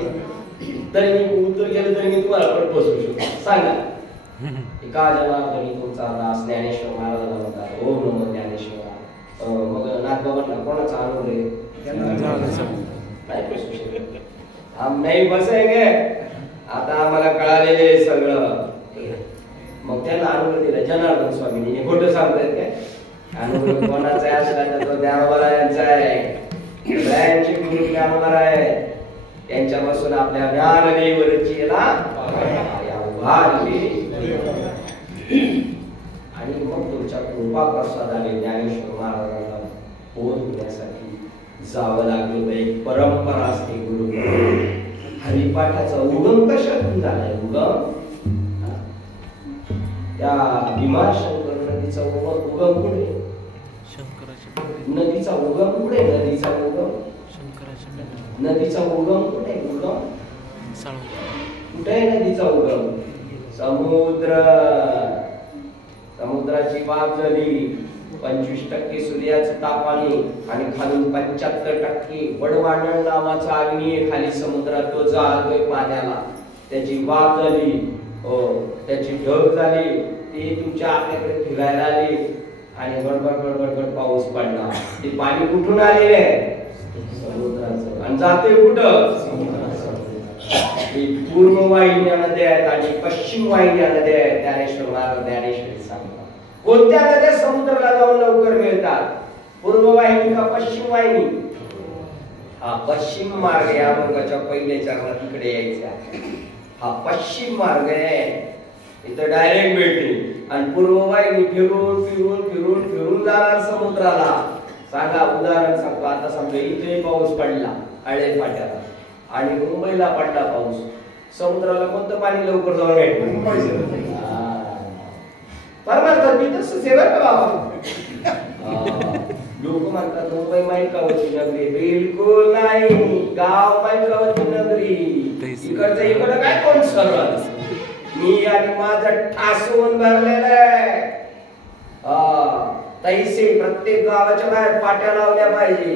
तरी मी उत्तर गेलं तरी मी तुम्हाला पण बसू शकतो. सांगा. एका जनार्दनी तुमचा दास. ज्ञानेश्वर महाराजांना म्हणतात ओम नमो ज्ञानेश्वर. मग नाथबाबांना कोणाचा अनुग्रह? नाही बसू शकत. हम नाही बसायगे. आता आम्हाला कळालेले सगळं. मग त्याला अनुभव दिला जनार्दन स्वामींनी. खोटं सांगतायत काय? अनुभव कोणाचा आहे असला तर तो ज्ञानोबरायांचा आहे. सगळ्यांचे गुरु ज्ञानोबर आहे. त्यांच्यापासून आपल्या ज्ञानदेवरची आणि मग तुमच्या कृपा प्रसादाने ज्ञानेश्वर महाराजांना बोध होण्यासाठी जावं लागलं. एक परंपरा असते गुरु. हरिपाठाचा उगम कशातून झालाय? उगम त्या भीमाशंकर नदीचा उगम कुठे? नदीचा उगम कुठे? नदीचा उगम नदीचा उगम कुठे? उगम कुठे आहे नदीचा उगम? समुद्र. समुद्राची वाफ झाली. 25% सूर्याचं तापाने आणि खालून 75% वडवांडण नावाचा अग्नी खाली समुद्रात तो जाळतोय पाण्याला. त्याची वाफ झाली. हो, त्याची ढग झाली. ती तुमच्या आपल्याकडे फिरायला आली आणि गडबड गडबड गड पाऊस पडला. ते पाणी कुठून आलेले आहे? समुद्राचं. आणि जाते कुठं? पूर्व वाहिन्या नद्या आहेत आणि पश्चिम वाहिन्या नद्या आहेत. ज्ञानेश्वर महाराज ज्ञानेश्वरी सांगतात कोणत्या नद्या समुद्राला जाऊन लवकर मिळतात? पूर्व वाहिनी का पश्चिम वाहिनी? हा पश्चिम मार्ग या मार्गाच्या पहिल्या चरणात तिकडे यायचा. हा पश्चिम मार्ग आहे. इथं डायरेक्ट भेटते. आणि पूर्व वाहिनी फिरून फिरून फिरून फिरून जाणार समुद्राला. सांगा उदाहरण सांगतो. आता समजा इथे पाऊस पडला आळे फाट्याला आणि मुंबईला पडला पाऊस. समुद्राला कोणतं पाणी लवकर जाऊन भेटणार? परमार्थ मी तसं सेवा का बाबा? लोक म्हणतात मुंबई माईकावरची नगरी. बिलकुल नाही. गाव माईकावरची नगरी. इकडचं इकडं काय कोण सरळ? मी आणि माझा ठासून भरलेला आहे. तैसे प्रत्येक गावाच्या बाहेर पाट्या लावल्या पाहिजे.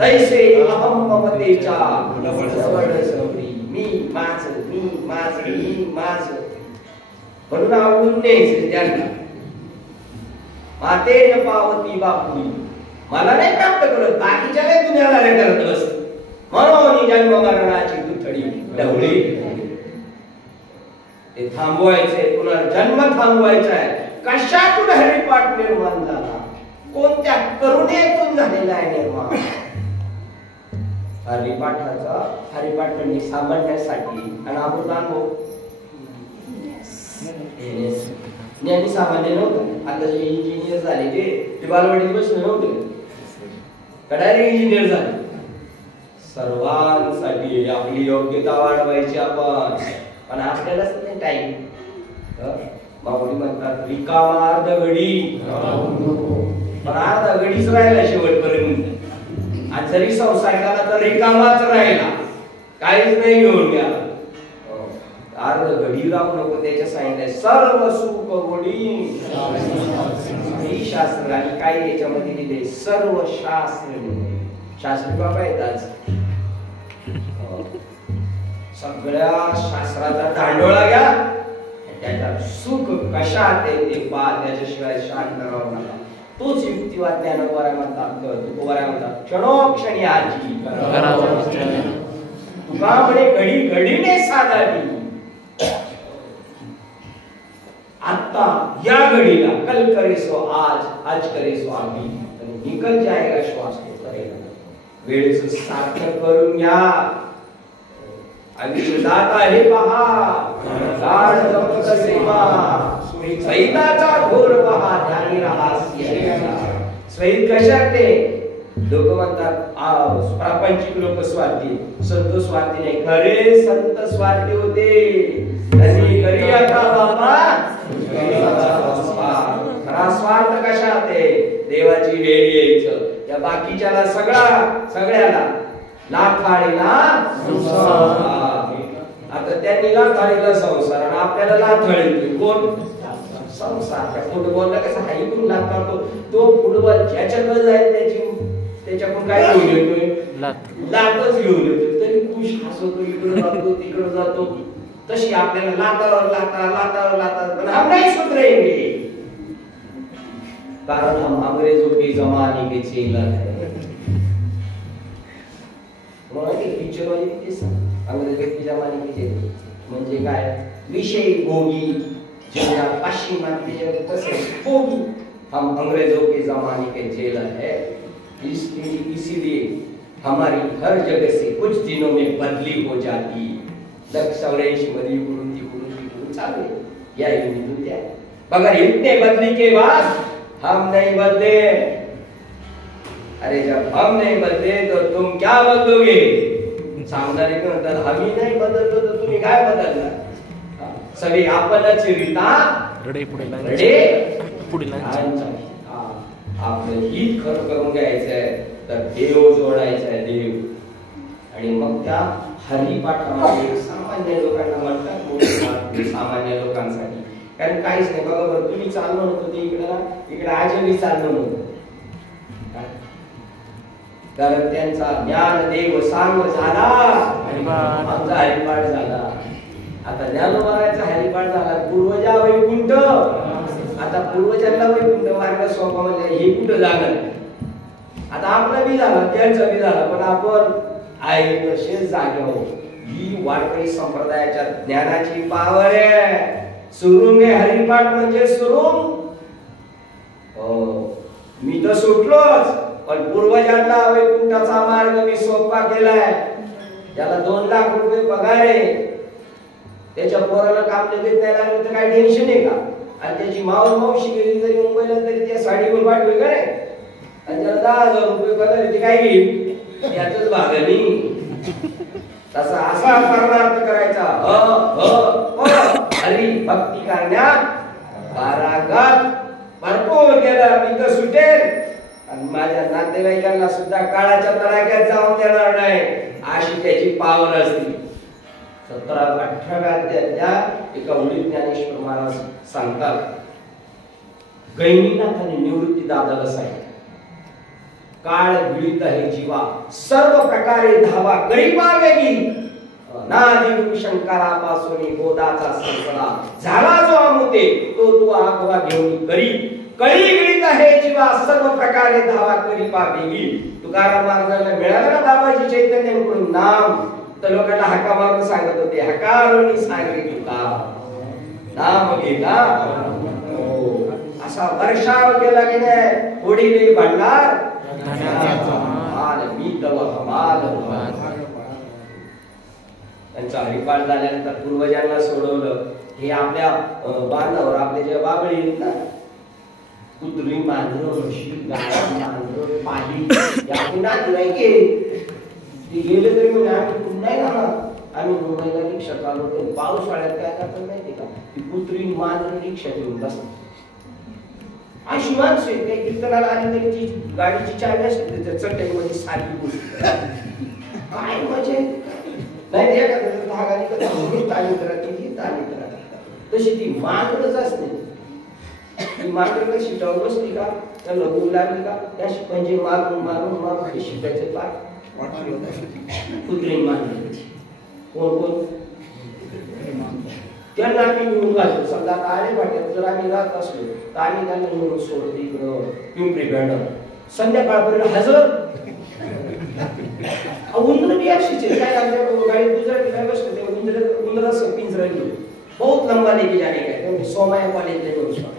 तैसे अहम ममतेच्या मी माझ मी माझ मी माझ म्हणून आवडून न्यायचं त्यांना. मातेन पावती बापुली. मला नाही प्राप्त करत, बाकीच्या काही दुनियाला नाही करत बस. म्हणून जन्म मरणाची दुथडी ढवळी. ते थांबवायचंय. पुनर्जन्म थांबवायचा आहे. कशातून हरिपाठ निर्माण झाला? कोणत्या करुणेतून झालेला आहे निर्माण? हरिपाठाचा हरिपाठ म्हणजे सामान्यासाठी आणि अमृतानुभव ज्ञानी सामान्य नव्हतं. आता जे इंजिनियर झाले ते बालवाडीत बसले नव्हते. डायरेक्ट इंजिनियर झाले. सर्वांसाठी आपली योग्यता वाढवायची आपण. पण आपल्यालाच नाही टाइम. माऊली म्हणतात रिकामा अर्ध घडी. पण अर्धा घडीच राहिला शेवटपर्यंत. आणि जरी संसार केला तर रिकामाच राहिला. काहीच नाही घेऊन गेला. अर्ध घडी राहू नको. त्याच्या सांगितलंय सर्व सुख गोडी शास्त्र. आणि काही याच्यामध्ये लिहिले सर्व शास्त्र. शास्त्री बाबा येतात. सगळ्या शास्त्राचा दांडोळा घ्या. त्याचा सुख कशात आहे ते पहा. त्याच्याशिवाय शांत राहू नका. तोच युक्तिवाद ज्ञानोबा म्हणतात. तुकोबा म्हणतात क्षणोक्षणी आजी तुका म्हणे घडी घडीने साधावी. आता या घडीला कल करे सो आज, आज करे सो अभी. निकल जाएगा श्वास तो करेगा. वेळेचं सार्थक करून घ्या. आयुष्य जात आहे पहा. गाढ दंपत सेवा सैताचा घोर पहा. ध्यानी राहा. स्वहित कशात ते? लोक म्हणतात प्रापंचिक लोक स्वार्थी. संत स्वार्थी नाही. खरे संत स्वार्थी होते. त्यांनी घरी आता बाबा खरा स्वार्थ कशात आहे? देवाची वेळ यायचं. या बाकीच्याला सगळ्याला लाथाळीला संसार. आता त्यांनी लाथाळीला संसार आणि आपल्याला लाथाळी कोण? संसार. त्या फुटबॉलला कसं ऐकून लागतो तो फुटबॉल ज्याच्याकडे जाईल त्याच्याकडून काय घेऊन येतोय? लातच घेऊन येतो. तरी खुश हसतो. इकडे जातो तिकडे जातो. तशी आपल्याला लातावर पण हम नहीं सुधरेंगे. कारण हम अंग्रेजों के जमाने के चेला है. पिक्चर वाली अंग्रेजों के जमाने के चेले म्हणजे काय? विषय भोगी काशी मानते वो भी हम अंग्रेजों के जमाने के जेलर है, इसीलिए हमारी हर जगह से कुछ दिनों में बदली हो जाती। मगर इतने बदली के बाद हम नहीं बदले। अरे जब हम नहीं बदले तो तुम क्या बदलोगे? सामने हम ही नहीं बदलतो तो तुम्ही काय बदलणार? सगळी आपणच रीता रडे पुढे आपलं हित खरं करून घ्यायचंय तर देव जोडायचंय, देव. आणि मग त्या हरिपाठामध्ये सामान्य लोकांना म्हणतात, सामान्य लोकांसाठी. कारण काहीच नाही बघा बरं, तुम्ही चाललो नव्हतं ते इकडे आजही चाललो नव्हतं, कारण त्यांचा ज्ञान देव सांग झाला, आमचा हरिपाठ झाला. आता ज्ञानोबाराचा हरिपाठ झाला, पूर्वजा वैकुंठ. आता पूर्वजांना वैकुंठ मार्ग सोपा म्हणजे हे कुठं जाणार? आता आपला बी झाला, त्यांचा बी झाला, पण आपण आहे तसेच जागे आहोत. ही वारकरी संप्रदायाच्या ज्ञानाची पावर आहे. सुरुंग आहे हरिपाठ म्हणजे सुरुंग. मी तर सुटलोच, पण पूर्वजांना वैकुंठाचा मार्ग मी सोपा केलाय. त्याला 2 लाख रुपये पगार आहे, त्याच्या पोराला काम लगेच नाही लागलं तर काही टेन्शन आहे का? आणि त्याची मावशी गेली जरी मुंबईला तरी त्या साडीवर पाठवे का नाही? आणि त्याला 10,000 रुपये पगार ते काय घेईल? त्याच भागणी. तसा असा परमार्थ करायचा. हरी भक्ती करण्यात पारागत भरपूर गेला. मी तर सुटेल आणि माझ्या नातेवाईकांना सुद्धा काळाच्या तडाख्यात जाऊन देणार नाही, अशी त्याची पावर असते. 17-18व्या अध्यायात एका उडीद ज्ञानेश्वर महाराज सांगतात, गैनीनाथाने निवृत्ती दादाला सांगितलं, काळ विळीत आहे जीवा, सर्व प्रकारे धावा करी पावेगी. नादी गुरु शंकरापासून बोधाचा संसला झाला जो अमुते, तो तू आगवा घेऊन करी. कळी विळीत आहे जीवा, सर्व प्रकारे धावा करी पावेगी. तुकाराम महाराजांना मिळालं ना बाबाजी चैतन्यांकडून नाम, तर लोकांना हाका मारून सांगत होते, हकारोनी सांगे तुका नाम घेता. असा वर्षाव केला की नाही, पुढील भंडार त्यांचा हरिपाठ झाल्यानंतर पूर्वजांना सोडवलं. हे आपल्या बांधावर आपले जे बाबळी आहेत ना, कुत्री, मांजर, म्हशी, गाय, मांजर, पाली, या पुन्हा नाही गेले. ते गेले तरी म्हणजे आम्ही पुन्हा नाही जाणार. आम्ही मुंबईला रिक्षा चालवतो, पावसाळ्यात काय करतात माहिती का? ती कुत्री, मांजर रिक्षा घेऊन बसतात. अशी माणसं आहेत, काही कीर्तनाला आली तरी ती गाडीची चावी असते त्या चटईमध्ये सारखी गोष्ट. काय मजा नाही ते एखाद्या धागाने ताणी करा, तशी ती मांजरच असते. ती मांजर कशी टवल बसली का, त्याला भूक लागली का, त्याशी पंजे मारून मारून मारून शिकायचं पाठ कुत्री मांजर. कोण त्यांना आम्ही घेऊन घालतो. समजा आळे वाट्यात जर आम्ही राहत असलो तर आम्ही त्यांना घेऊन सोडतो इकडं पिंपरी बँडर. संध्याकाळपर्यंत हजर. उंदर भी अशीच काय आमच्या गाडी गुजराती काय बसतो ते उंदर असं पिंजरा घेऊन बहुत लंबा लेके जाने का है. सोमाया कॉलेजला घेऊन सोडा.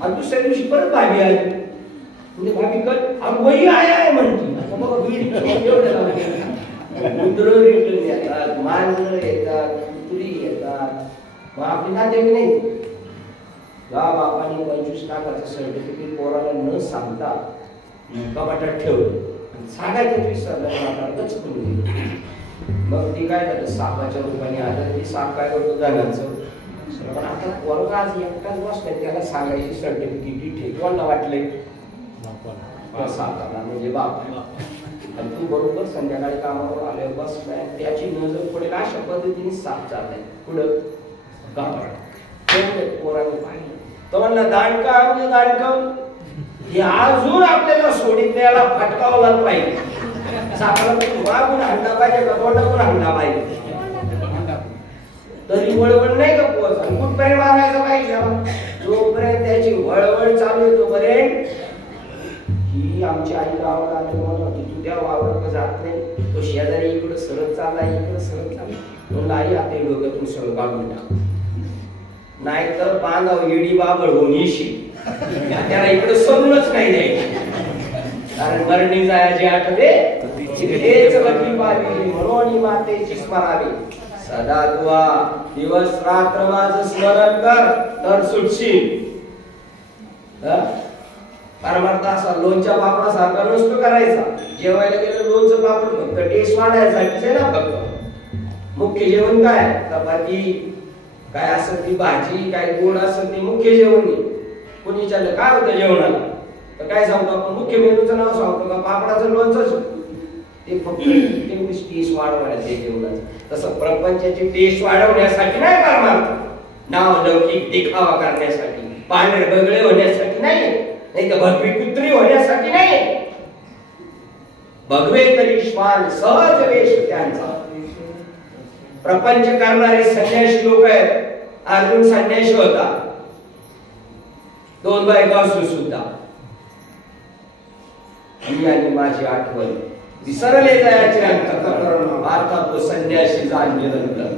आणि दुसऱ्या दिवशी परत भाभी आली. म्हणजे भाभी कल अब वही आया है म्हणती. बघा उंदर रिटर्न येतात, मांजर येतात, कुत्री येतात. मग आपली नाते नाही गा बापाने 25 लाखाचं सर्टिफिकेट पोराला न सांगता कपाटात ठेवलं. सांगायचं विसरलं, मग ती काय झालं, सापाच्या रूपाने आलं. ती साप काय करतो जाण्याचं. पण आता पोरगा आज एकटाच बसलाय, त्याला सांगायची सर्टिफिकेट ठेकवायला वाटले सापाला म्हणजे बाप. आणि तू बरोबर संध्याकाळी कामावर आल्यावर बसलाय, त्याची नजर पडेल अशा पद्धतीने साप चाललाय पुढं गावाला. पोराने पाहिलं तर म्हणला दांडका हे अजून आपल्याला सोडित द्यायला फटकावला पाहिजे. सापाला मागून हाणला पाहिजे का तोंडातून हाणला पाहिजे, तरी वळवळ नाही का पोच. आणि कुठपर्यंत मारायचं पाहिजे, जोपर्यंत त्याची वळवळ चालू आहे तोपर्यंत. ही आमची आई गावाला आली म्हणत होती, तू त्या वावरात जात नाही, तो शेजारी इकडं सरळ चालला, इकडं सरळ चालला. म्हणून आई आता डोक्यातून सरळ काढून टाक. नाहीतर बांधाव येडी बाबळ होऊन येशील. त्याला इकडे सोडूनच नाही द्यायची. कारण मरणी जायचे आठवे हेच गती पावी म्हणून मातेची स्मरावी. सदा दुआ दिवस रात्र माझं स्मरण कर तर सुटशील. परमार्थ असा लोणच्या पापडा सारखा नसतो करायचा. जेवायला गेलं लोणचं पापड फक्त टेस्ट वाढायसाठीच आहे ना फक्त. मुख्य जेवण काय? चपाती काय असं ती भाजी काय गोड असं ती मुख्य जेवण नाही. कोणी विचारलं काय होतं जेवणाला तर काय सांगतो आपण? मुख्य मेनूचं नाव सांगतो का? पापडाचं लोणचंच. ते फक्त तेवढीच टेस्ट वाढवायचे जेवणाचं. तसं प्रपंचाची टेस्ट वाढवण्यासाठी नाही परमार्थ. नाव लौकिक देखावा करण्यासाठी, पांढरे बगळे होण्यासाठी नाही, नाही तर भगवी कुत्री होण्यासाठी नाही. भगवे तरी श्वान सहज वेश त्यांचा. प्रपंच करणारे संन्यासी लोक आहेत. अर्जुन संन्यासी होता, 2 बायका असून सुद्धा. मी आणि माझी आठवण विसरले जायचे अंतःकरण अर्थात तो संन्यासी जाणल्यानंतर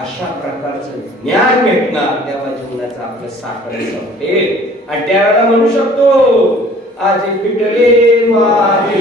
अशा प्रकारचं ज्ञान भेटणार तेव्हा जीवनाचं आपलं साखर संपेल. आणि त्यावेळेला म्हणू शकतो आज पिटले माझे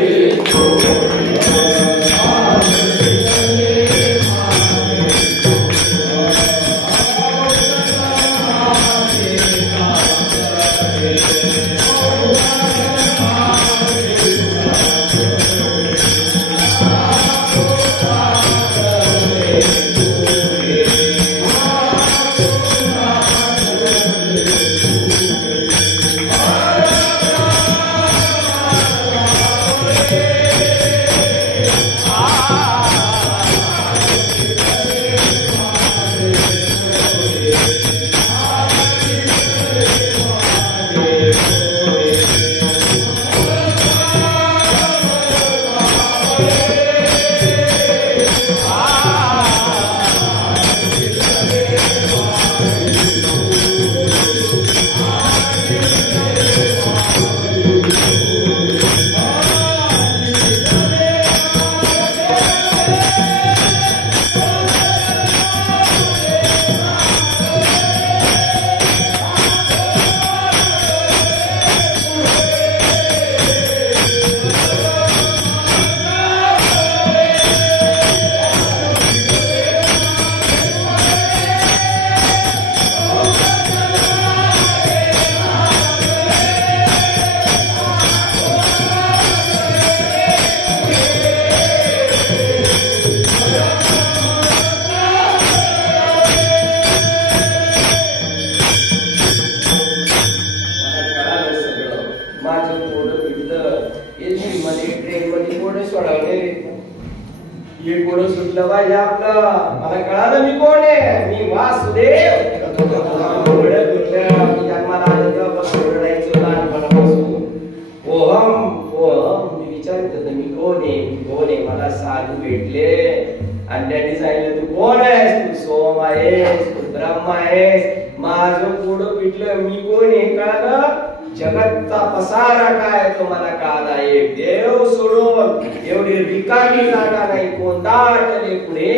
मला कळालं मी कोण आहे. मी वासुदेव. जन्माला मी विचारत होतो मी कोण आहे, मी कोण आहे. मला साधू भेटले आणि त्यांनी सांगितलं तू कोण आहेस? तू सोम आहेस, तू ब्रह्म आहेस. माझं पुढं पिटलं मी कोण आहे कळालं. जगतचा पसारा काय तो मला कळाला. एक देव सोडून एवढी रिकामी जागा नाही. कोणता टले पुढे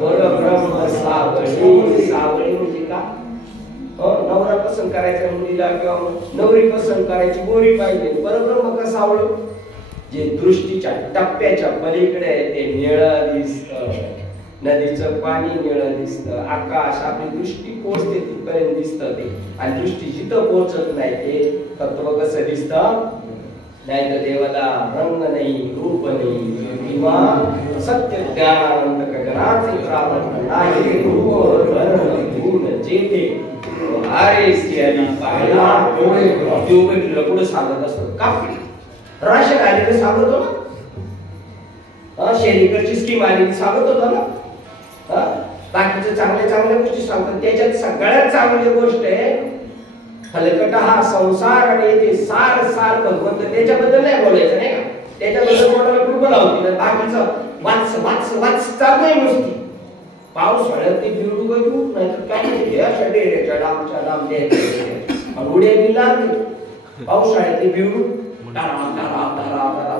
परब्रह्म सावळी. सावळी म्हणजे का? नवरा पसंत करायचा मुलीला किंवा नवरी पसंत करायची गोरी पाहिजे. परब्रह्म का सावळ? जे दृष्टीच्या टप्प्याच्या पलीकडे आहे ते निळं दिसतं. नदीचं पाणी निळं दिसतं. आकाश आपली दृष्टी पोहोचते तिथपर्यंत दिसतं ते. आणि दृष्टी जिथं पोहोचत नाही ते तत्व कसं दिसतं? नाही तर देवाला रंग नाही, रूप नाही, किंवा सत्य ज्ञानानंद गगनाचे प्रावरण नाही. रूप गुण जेते पाहिला पुढे सांगत असतो. का राशन आलेलं सांगतो ना, शेरीकडची स्कीम आलेली सांगत होता ना. बाकीच्या चांगल्या चांगल्या गोष्टी सांगतात. त्याच्यात सगळ्यात चांगली गोष्ट आहे हलकटा हा संसार आणि येथे सार सार भगवंत. त्याच्याबद्दल नाही बोलायचं नाही का. त्याच्याबद्दल कोणाला कृपा लावती. बाकीचं वाच वाच वाच चालू आहे नुसती. पावसाळ्यात ते बिळू गजू नाही तर काय अशा डेऱ्याच्या डामच्या डाम द्यायच्या उड्या दिला. पावसाळ्यात ते बिळू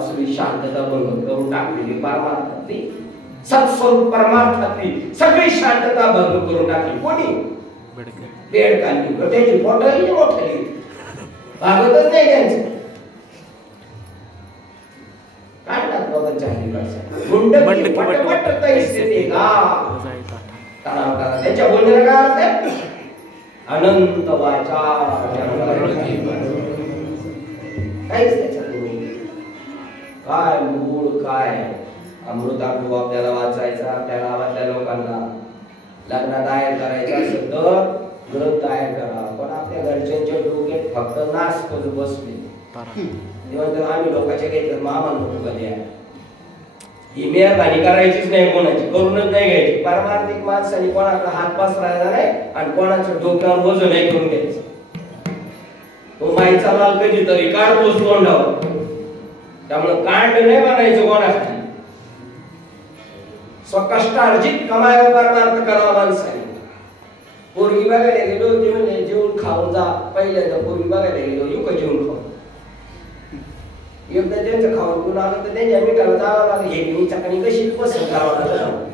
सगळी शांतता बंद करून टाकलेली. पार मारतात ते सत्स्वरूप परमार्थातली सगळी शांतता भंग करून टाकली. कोणी? बेडकांनी. त्याची फोटोही मोठली भागवतच नाही त्यांचं. काढतात बाबांच्या हरिभाषा मुंडकी पटपट तैसे गा तणाव करा. त्यांच्या बोलण्याला काय अर्थ आहे? अनंत वाचा काहीच त्याच्यात काय मूळ काय अमृतानुभव आपल्याला वाचायचा. आपल्या गावातल्या लोकांना लग्न तयार करायचं असेल तर ग्रंथ तयार करा. पण आपल्या घरच्यांच्या डोक्यात फक्त नाश करून बसले. तेव्हा आम्ही लोकांच्या घेतलं मामा नको कधी आहे ही मेहरबानी करायचीच नाही. कोणाची करूनच नाही घ्यायची. पारमार्थिक माणसाने कोणाकडे हात पसरायचा नाही आणि कोणाच्या डोक्यावर वजन नाही करून घ्यायचं. तो माईचा माल कधीतरी काढतोच तोंडावर. त्यामुळे कांड नाही बनायचं कोणासाठी. स्वकष्टार्जित कमाई परमार्थ करावा माणसाने. पोरगी बघायला गेलो ती म्हणजे जेवून खाऊन जा. पहिल्यांदा पोरगी बघायला गेलो येऊ का जेवून खाऊन. एकदा त्यांचं खाऊन पिऊन आलं तर त्यांच्या मिठाला जावं लागलं. हे मी चकणी कशी पसंत करावं लागलं.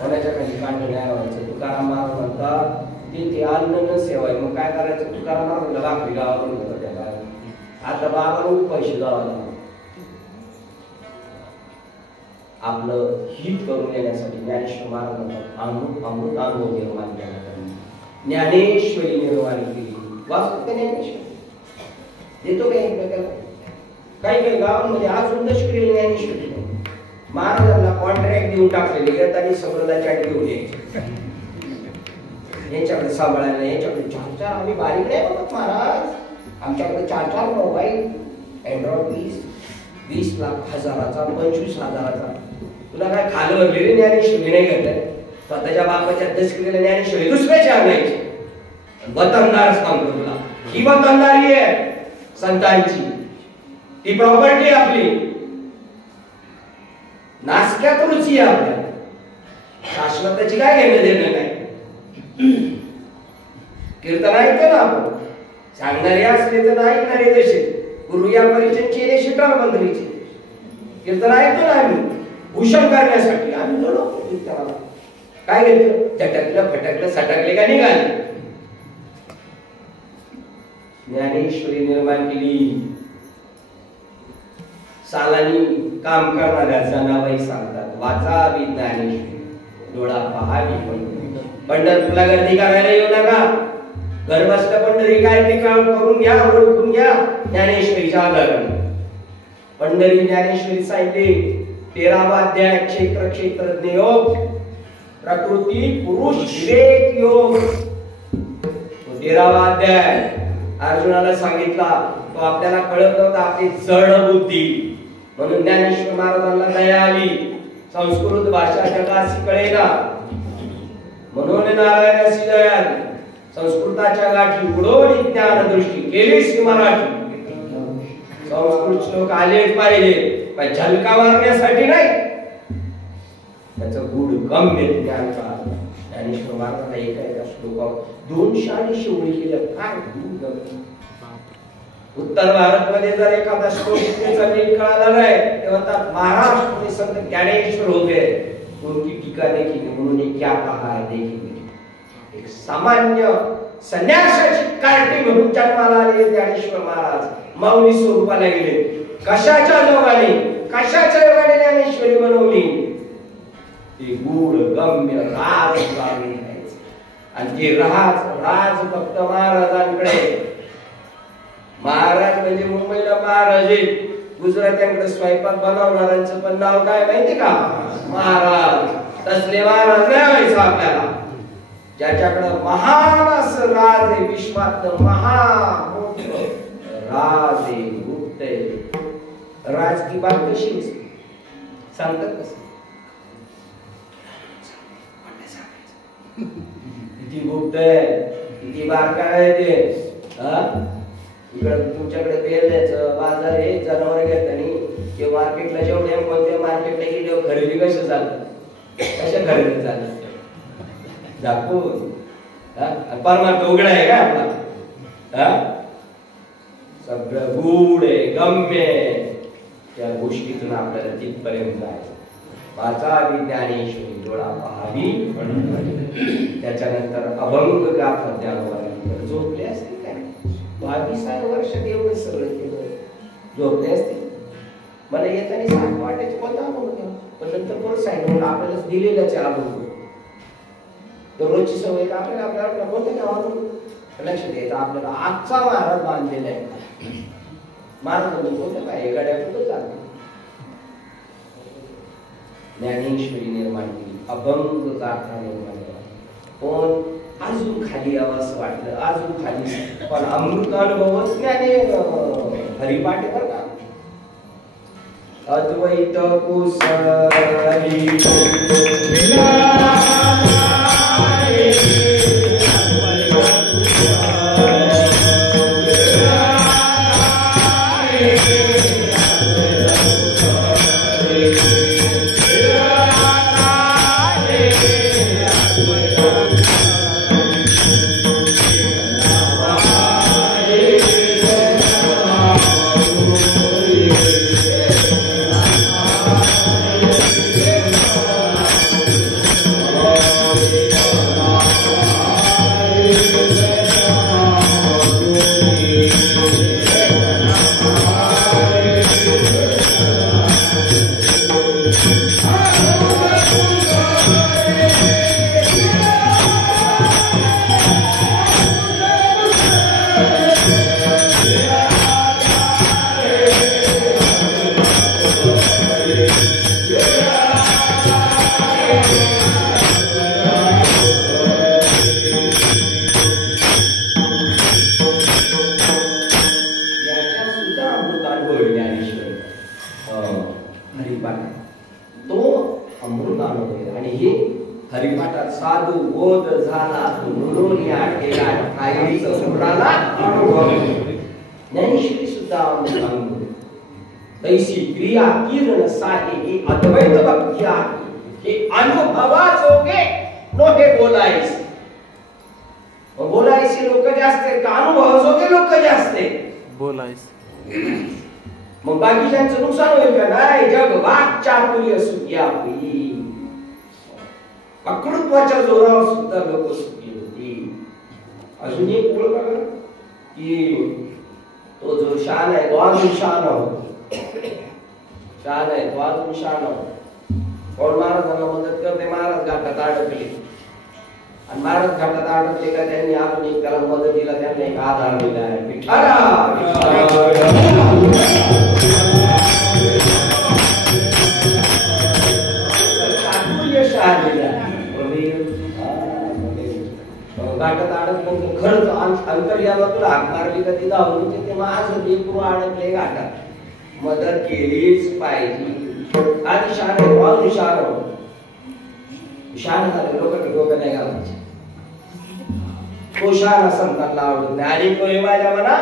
कोणाच्या खाली कांड नाही व्हायचं. तुकाराम महाराज म्हणतात तिथे अन्न न सेवाय मग काय करायचं. तुकाराम महाराज भाकरी गावाकडून होतं त्याला. आता बाबांनी पैसे गावाला आपलं हित करून येण्यासाठी ज्ञानेश्वर महाराज म्हणतात अमृत अनुभव निर्माण केला. ज्ञानेश्वरी निर्माण केली. वाचतो ज्ञानेश्वरी देतो काही काही काही गावांमध्ये अजून दशकरी ज्ञानेश्वरी महाराजांना कॉन्ट्रॅक्ट देऊन टाकलेले येतानी सगळं चाट घेऊन यायचे. यांच्याकडे सांभाळायला यांच्याकडे 4-4 आम्ही बारीक नाही बघत महाराज. आमच्याकडे 4-4 मोबाईल अँड्रॉइड 20 लाख हजाराचा 25,000चा. तुला काय खालवरली रे ज्ञानेश्वरी नाही घेतलंय. स्वतःच्या बापाच्या दशकरीला ज्ञानेश्वरी दुसऱ्याची आणायची. वतनदार सांगतो तुला ही वतनदारी आहे संतांची. ती प्रॉपर्टी आपली. नासक्यात रुची आहे आपल्या. शाश्वताची काय घेणं देणं नाही. कीर्तन ऐकतो ना आपण. सांगणारे असले तर ऐकणारे तसे. गुरु या परिचयची केले शिटार मंत्रीचे कीर्तन ऐकतो ना आम्ही. भूषण करण्यासाठी आम्ही लढो कीर्तनाला. काय घेतलं झटकलं फटकलं सटकले का निघाले. ज्ञानेश्वरी निर्माण केली. सालानी काम करणाऱ्या जनाबाई सांगतात वाचा बी ज्ञानेश्वरी डोळा पहावी पण. पंढरपूरला गर्दी करायला येऊ नका. घर बसल्या पंढरी काय ते काम करून घ्या. ओळखून घ्या ज्ञानेश्वरीच्या आधाराने. पंढरी ज्ञानेश्वरी सांगितले 13वा अध्याय क्षेत्र क्षेत्रज्ञ योग प्रकृती पुरुष विवेक योग. 13वा अध्याय अर्जुनाला सांगितला. तो आपल्याला कळत नव्हता आपली जड बुद्धी. म्हणून ज्ञानेश्वर महाराजांना दया आली. संस्कृत भाषा जगासी कळेना म्हणून नारायणासी दया. संस्कृताच्या गाठी उडवली ज्ञान दृष्टी केलीस मराठी. संस्कृत श्लोक आलेच पाहिजे पण झलका मारण्यासाठी नाही. त्याचं गुढ गम्य ज्ञान का. ज्ञानेश्वर महाराजांना एका श्लोकावर 280 ओळी केल्या. काय उत्तर भारत मध्ये जर एखादा श्लोक नीट कळाला नाही तेव्हा महाराष्ट्र संत ज्ञानेश्वर होते. उनकी टीका देखी उन्होंने क्या कहा है देखी. एक सामान्य संन्यासाची कार्टी म्हणून जन्माला आलेले ज्ञानेश्वर महाराज मौनी स्वरूपाला गेले. कशाच्या जोगाने कशाच्या योगाने ज्ञानेश्वरी बनवली. ते गूढ गम्य राज जाणून घ्यायचे. आणि ते राज फक्त महाराजांकडे. महाराज म्हणजे मुंबईला महाराज आहेत. गुजरात्यांकडे स्वयंपाक बनवणाऱ्यांचं पण नाव काय माहिती का महाराज. तसले महाराज नाही व्हायचं आपल्याला. ज्याच्याकडे महान असं राज आहे विश्वात महामोठ राज आहे गुप्त आहे. राज की बात कशी सांगतात कसं किती गुप्त आहे किती बारकाई आहे ते. इकडे तुमच्याकडे पेरण्याचं बाजार आहे जनावर घेताना ते मार्केटला जेवढे कोणत्या मार्केटला गेले खरेदी कसं झालं कशा खरेदी झालं दाखवून. परमार्थ उघडा आहे का आपला. सगळं गूढ आहे गम्य आहे. त्या गोष्टीतून आपल्याला तिथपर्यंत जायचं. माझा ज्ञानेश्वरी डोळा पहावी म्हणून. त्याच्यानंतर अभंग गाथा त्यावर झोपले असते काय 22 वर्षात एवढं सगळं केलं, झोपले असते. मला येताना सांग वाटायचं कोणता अभंग द्या, पण नंतर परत सांगितलं आपल्याला दिलेल्याचे अभंग दररोजची सवय का आपल्याला कोणत्या गावातून लक्ष द्यायचं. आपल्याला आजचा महाराज बांधलेला आहे. महाराज म्हणजे कोणतं काय गाड्या कुठं चालते. ज्ञानेश्वरी निर्माण केली, अभंग गाथा निर्माण केला. पण अजून खाली यावं असं वाटलं, अजून खाली. पण अमृत अनुभवच ज्ञाने हरिपाठ बर का. अद्वैत कुसळी हरिपाठात साधू बोध झाला म्हणून या केला काहीचा सुराला अनुभव. ज्ञानेश्वरी सुद्धा अनुभव. तैसी क्रिया किरण साही ही अद्वैत भक्ती आहे. हे अनुभवाजोगे नोहे बोलायस. बोलायचे लोक जास्त आहेत का अनुभवाजोगे लोक जास्त आहेत. बोलायस मग बाकीच्यांचं नुकसान होईल का नाही. जग वाक चातुर्य सुखी आपली. अकृत्वाच्या जोरावर सुद्धा लोक सुखी होती. अजून एक बोल बघा की तो जो शान आहे तो अजून शान होतो. शान आहे तो अजून शान होतो. कोण महाराजांना मदत करते. महाराज घाटात अडकले आणि महाराज घाटात अडकले का त्यांनी अजून एक त्याला मदतीला त्यांना एक आधार दिला आहे. घाटात अडकलं खरंच अंतर्यामातून हाक मारली का ती धावून ते माझं लेकरू अडकले घाटात. मदत केलीच पाहिजे. आधी शान आहे शान झाले लोक डोकं नाही घालायचे. तो शान संतांना आवडत नाही. आणि तो माझ्या मना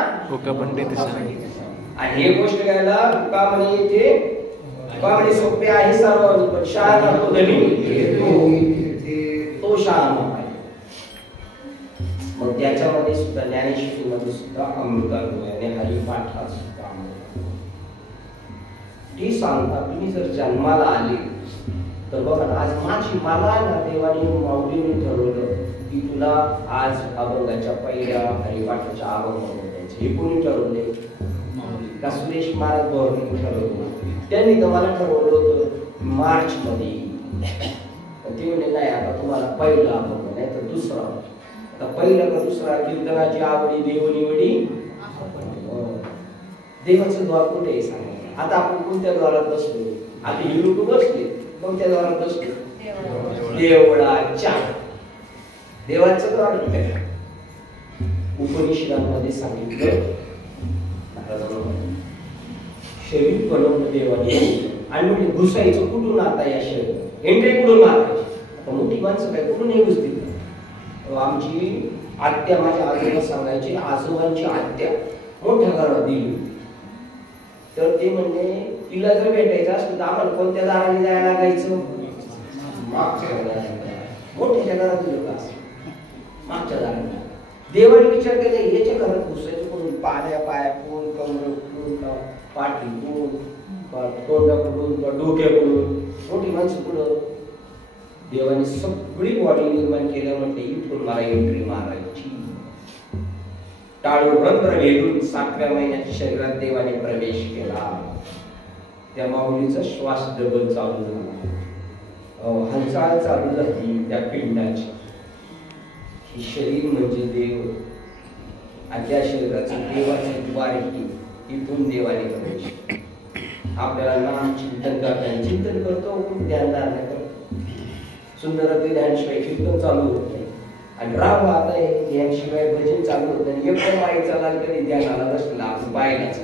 आणि हे गोष्ट घ्यायला का म्हणे इथे सोपे आहे सर्व पण शान तो तो शान. मग त्याच्यामध्ये सुद्धा ज्ञानेश्वरी मध्ये सुद्धा अमृतानुभव आणि हरिपाठात सुद्धा अमृत. ती सांगता तुम्ही जर जन्माला आले तर बघा आज मला ना देवाने माऊलीने ठरवलं की तुला आज अभंगाच्या पहिल्या हरिपाठाच्या अभंग द्यायचे. हे कोणी ठरवले का सुरेश महाराज बोरने ठरवलं. त्यांनी तर मला ठरवलं होतं मार्च मध्ये. ते म्हणजे नाही आता तुम्हाला पहिला अभंग नाही तर दुसरा. पहिला का दुसरा कीर्तनाची आवडी देवनिवडी देवाचं द्वार कुठे आहे सांगा. आता आपण कोणत्या द्वारात बसलो. आता ही लोक बसले कोणत्या द्वारात बसलो. देवळाच्या देवाचं द्वार कुठे. उपनिषदांमध्ये सांगितलं शरीर बनवलं देवाने आणि म्हणजे घुसायचं कुठून. आता या शरीर एंट्री कुठून मारायची. आता मोठी माणसं काय कुठून हे घुसतील. आमची आत्या माझ्या आजोबा सांगायची आजोबांची आत्या मोठ्या घरात दिली तर ते म्हणजे तिला जर भेटायचं असलं तर आम्हाला कोणत्या दाराने जायला लागायचं. मोठ्या घरात दिलं का मागच्या दाराने. देवाने विचार केला याच्या घरात घुसायचं कोण. पाया कोण कमर कोण पाठी कोण तोंडाकडून किंवा डोक्याकडून मोठी माणसं पुढं देवाने सगळी बॉडी निर्माण केल्या म्हटले इथून मला एंट्री मारायची. टाळू रंध्र वेधून 7व्या महिन्याच्या शरीरात देवाने प्रवेश केला. त्या माऊलीचा श्वास डबल चालू झाला, हालचाल चालू झाली त्या पिंडाची. ही शरीर म्हणजे देव आणि त्या शरीराचं देवाचं द्वार इथून देवाने प्रवेश. आपल्याला नाम चिंतन करताना चिंतन करतो, ध्यान धारणा करतो. सुंदर ते ध्यानशिवाय कीर्तन चालू होत नाही आणि राम आता ध्यानशिवाय भजन चालू होत नाही. एकदम पायी चालाल कधी ध्यानाला बसला आपण पायलाच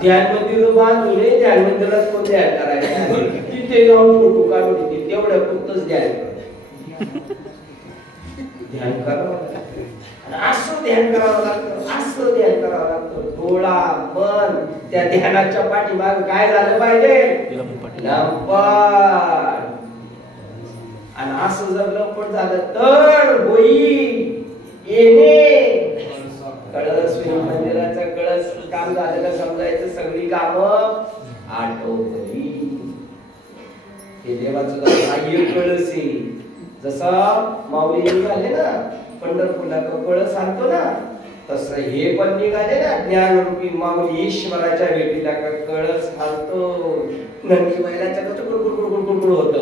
ध्यान मंदिर बांधले, ध्यान मंदिरात कोण ध्यान करायचं तिथे जाऊन फोटो काढून देतील तेवढ्या पुरतच ध्यान करावं लागतं. असं ध्यान करावं लागतं, असं ध्यान करावं लागतं. डोळा मन त्या ध्यानाच्या पाठीमागे काय झालं पाहिजे? लंपाट. आणि असं जर लंपट झालं तर होईल येणे कळस मंदिराचा कळस काम झालेलं समजायचं, सगळी कामं आटोपली. हे देवाचं बाह्य कळस आहे. जसं माऊली निघाले ना पंढरपूरला कळस आणतो ना, तसं हे पण निघाले ना ज्ञानरूपी माऊली ईश्वराच्या भेटीला कळस घालतो. नंदी बैलाच्या कसं गुडगुड होत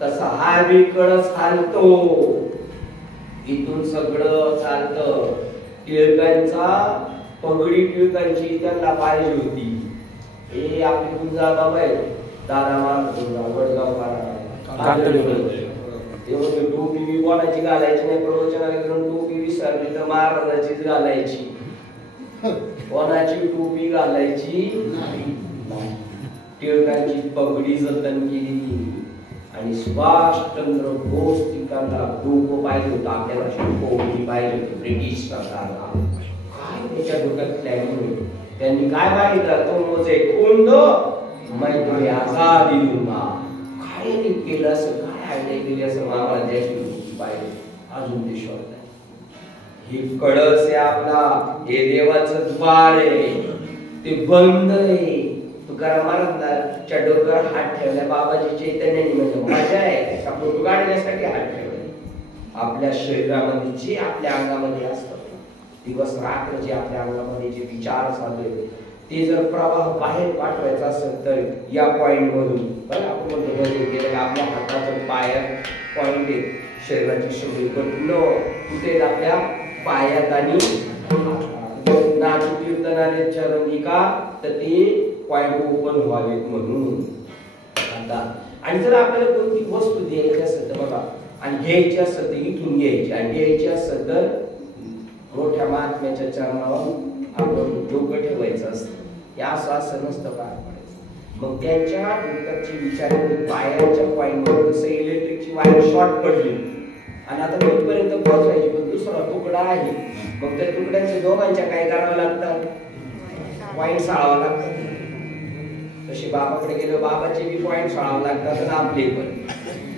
तसा हा बी कळस घालतो. इथून सगळं चालतं. टिळकांचा पगडी टिळकांची त्यांना पाहिजे होती. हे आपली गुंजा बाबा आहे दादा मार वडगाव टोपी बी कोणाची घालायची नाही. प्रवचनाला करून टोपी विसरली तर महाराजाचीच घालायची, कोणाची टोपी घालायची नाही. टिळकांची पगडी जतन केली आणि सुभाषचंद्र बोस तिकांना डोकं पाहिजे होतं, आपल्याला शिकवली पाहिजे होती ब्रिटिश सरकारला. काय त्याच्या डोक्यात प्लॅनिंग होती? त्यांनी काय मागितलं? तो मोजे कुंड मैं आजादी दूंगा. काय केलं असं, काय आयडिया केली असं आम्हाला द्यायची पाहिजे. अजून ते शोधत हे कळस आहे आपला, हे देवाचं द्वार आहे, ते बंद आहे. तुकाराम महाराजांच्या डोक्यावर हात ठेवला बाबाजी चैतन्याने, म्हणजे मजा आहे का फोटो काढण्यासाठी हात ठेवले. आपल्या शरीरामध्ये जे आपल्या अंगामध्ये असतं दिवस रात्र, जे आपल्या अंगामध्ये जे विचार चालले ते जर प्रवाह बाहेर पाठवायचा असेल तर या पॉइंट मधून आपण म्हणतो आपल्या हाताचं पायात पॉइंट आहे. शरीराची सगळी कुठे आपल्या पायात आणि नाचू कीर्तनाने चरणिका तर ते पॉइंट ओपन व्हावेत म्हणून. आता आणि जर आपल्याला कोणती वस्तू द्यायची असेल तर बघा, आणि घ्यायची असेल तर इथून घ्यायची, आणि द्यायची असेल तर मोठ्या महात्म्याच्या चरणावर आपण डोकं ठेवायचं असतं. हे असं असं नसतं पार पडायचं. मग त्यांच्या डोक्याची विचार पायाच्या पॉइंटवर जसं इलेक्ट्रिकची वायर शॉर्ट पडली आणि आता तिथपर्यंत पोहोचायची, पण दुसरा तुकडा आहे. मग त्या तुकड्यांच्या दोघांच्या काय करावं लागतं? पॉइंट साळावं लागतं. तशी बाबाकडे गेलो बाबाचे बी पॉइंट साळावं लागतात आणि आपले पण.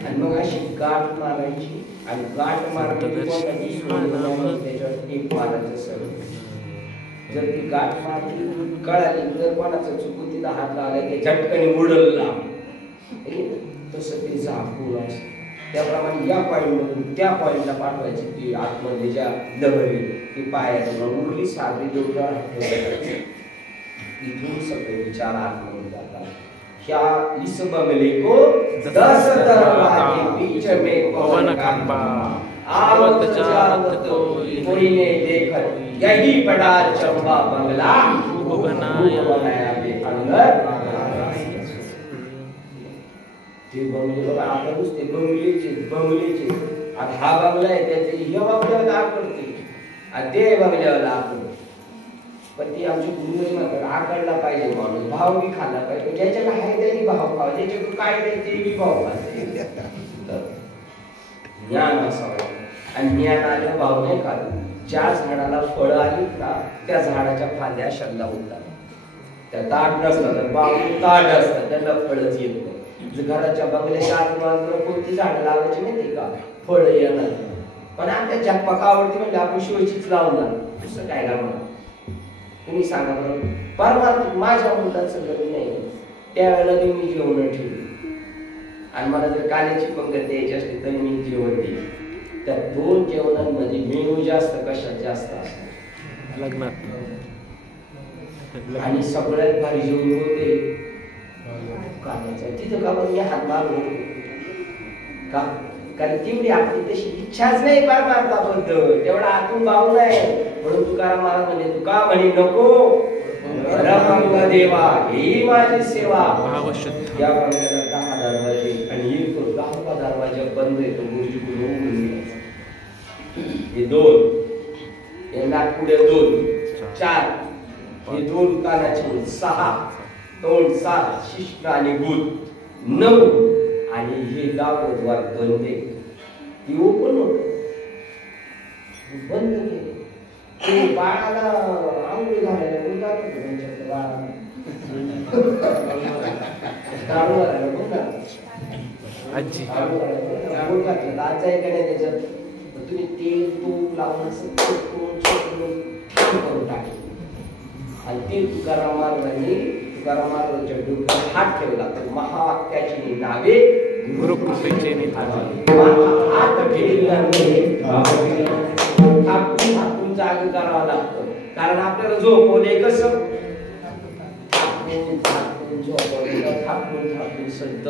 आणि मग अशी गाठ मारायची आणि गाठ मारली त्याच्यावर एक मारायचं सर. जर ती गाठ मारली कळाली, जर कोणाचं चुकून तिला हात लावला ते झटकन उडला, तसं ते झाकून असतं. त्याप्रमाणे या पॉइंट मधून त्या पॉइंटला पाठवायची ती आतमध्ये ज्या दबली ती पायातून उरली सागरी डोक्यावर इथून सगळे विचार आतमध्ये जातात. क्या इस बंगले को 10 दरवाजे बीच में पवन कांबा, आवत जावत कोई ने देखा यही बड़ा चंबा बंगला बनाया अंदर. ते बंगले बघा आता नुसते बंगलेचे आणि हा बंगला आहे त्याचे ह्या बंगल्यावर आग पडते आणि ते बंगल्यावर आग पडते. पण ती आमची गुरुजी म्हणतात आकडला पाहिजे माणूस, भाव बी खाल्ला पाहिजे. ज्याच्याकडे आहे त्यांनी भाव खावा, ज्याच्याकडे काय नाही ते बी भाव खाते. ज्ञान असावं आणि ज्ञान आलं भाव नाही खात. ज्या झाडाला फळं आली ना त्या झाडाच्या फांद्या शल्ला उठतात, त्या ताट नसतात, बाबू ताट असतात, त्यांना फळच येत नाही. घराच्या बंगल्याच्या आजूबाजूला कोणती झाडं लावायची माहिती का? फळ येणार. पण आपल्या जगपाका आवडती म्हणजे आपण शिवायचीच लावणार, दुसरं काय लावणार? तुम्ही सांगा बरं, परमात्मा माझ्या मुलाचं लग्न नाही, त्यावेळेला मी जेवण ठेवली आणि मला जर काल्याची पंगत द्यायची असली तर मी जेवण देईन. त्या 2 जेवणांमध्ये मेनू जास्त कशात जास्त असतात लग्नात. आणि सगळ्यात भारी जेवण होते काल्याचं. तिथं का पण मी हात मारलो का, कारण तेवढी आपली तशी इच्छाच नाही परमार्थाबद्दल, तेवढा आतून भाव नाही. म्हणून तुकाराम महाराज म्हणले, तुका म्हणे नको रंग देवा ही माझी सेवा. या प्रमाणे 10 दरवाजे आणि एक 10 दरवाजा बंद येतो गुरुजी गुरु. हे 2 हे नागपुढे 2 4 हे 2 कानाचे 6 तोंड 7 शिष्ट आणि गुद 9 आणि हे दापद्वार बंद आहे. ती ओपन होत बंद केले. ते बाळाला आंघोळ घालायला कोण जात होतं त्यांच्याकडे बाळाला दारू घालायला कोण जात आजी दारू घातलं आज आहे का नाही त्याच्यात. तुम्ही तेल तूप लावून असं करून करून टाकले आणि ते तुकाराम महाराजांच्या डोक्यावर हात ठेवला तर महावाक्याची नावे गुरुकृपेचे थापून जाग करावं लागतं. कारण आपल्याला झोपवले कसं थापून संत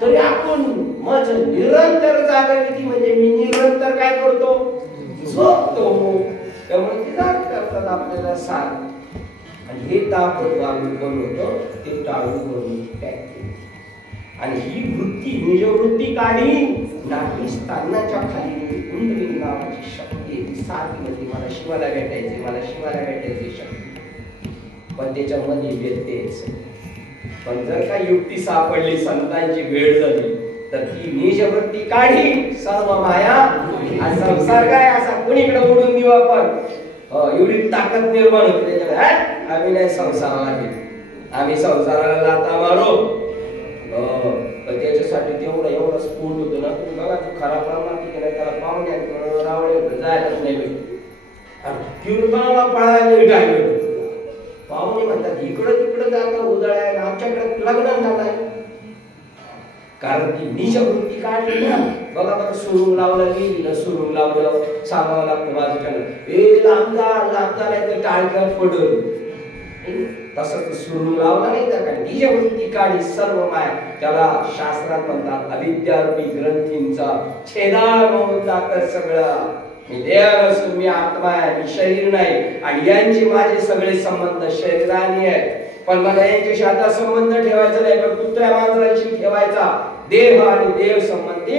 तरी आपण माझ निरंतर जागा किती म्हणजे मी निरंतर काय करतो झोपतो. त्यामुळे ते जाग करतात आपल्याला सांग. आणि हे तापद्वार होतं ते टाळून करून टाकते. आणि ही वृत्ती निजवृत्ती काढी नाही स्थानाच्या खाली कुंडली नावाची शक्ती ती सारखी म्हणजे मला शिवाला भेटायची शक्ती. पण त्याच्यामध्ये व्यत्ययच. पण जर का युक्ती सापडली संतांची वेळ झाली तर ती निजवृत्ती काढी सर्व माया आणि संसार काय असा कोणीकडे उडून देऊ आपण. एवढी ताकद निर्माण होते त्याच्याकडे. आम्ही नाही संसाराला घेत, आम्ही संसाराला लाता मारो. पण त्याच्यासाठी एवढा स्फोट होतो ना. तुम्ही बघा तो खरा प्रमाण केला त्याला पाहुण्या रावळे जायलाच नाही पळायला पाहुणे म्हणतात इकडं तिकडं जाता उजळायला आमच्याकडे लग्न झालंय. कारण ती निजवृत्ती काढली ना. बघा बरं सुरुंग लावलं गेली सुरुंग लावलं सांगावं लागतं माझ्याकडे ए लांबदा नाही तर टाळक्यात पडल. तसं सुरुंग लावलं नाही तर काय निजवृत्ती काढी सर्व माय. त्याला शास्त्रात म्हणतात अविद्यारूपी ग्रंथींचा छेदार होऊन जातं सगळं. मी देह नसून मी आत्मा आहे, मी शरीर नाही. आणि यांचे माझे सगळे संबंध शरीराने आहेत. पण मला यांच्याशी आता संबंध ठेवायचा नाही पण कुत्र्या मांजरांशी ठेवायचा. देह आणि देव संबंधी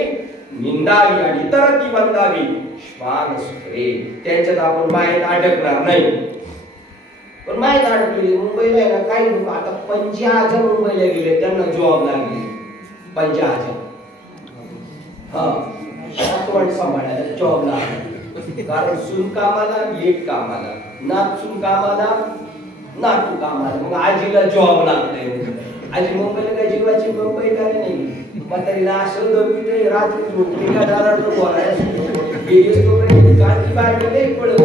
निंदावी आणि इतरती बंधावी. श्वान सुरे त्यांच्यात आपण मायेत अडकणार नाही. पण माहीत अडकलेली मुंबईला आहे ना काही लोक आता पंजाहच्या मुंबईला गेले त्यांना जॉब लागले. पंजाहच्या सांभाळायला जॉब लागला. कारण सून कामाला लेट कामाला नात सून कामाला नातू कामाला. मग आजीला जॉब लागतंय. आजी मुंबईला काय जीवाची मुंबई काय नाही. म्हातारीला असं दमती रात्री झोपली का दारात पडत.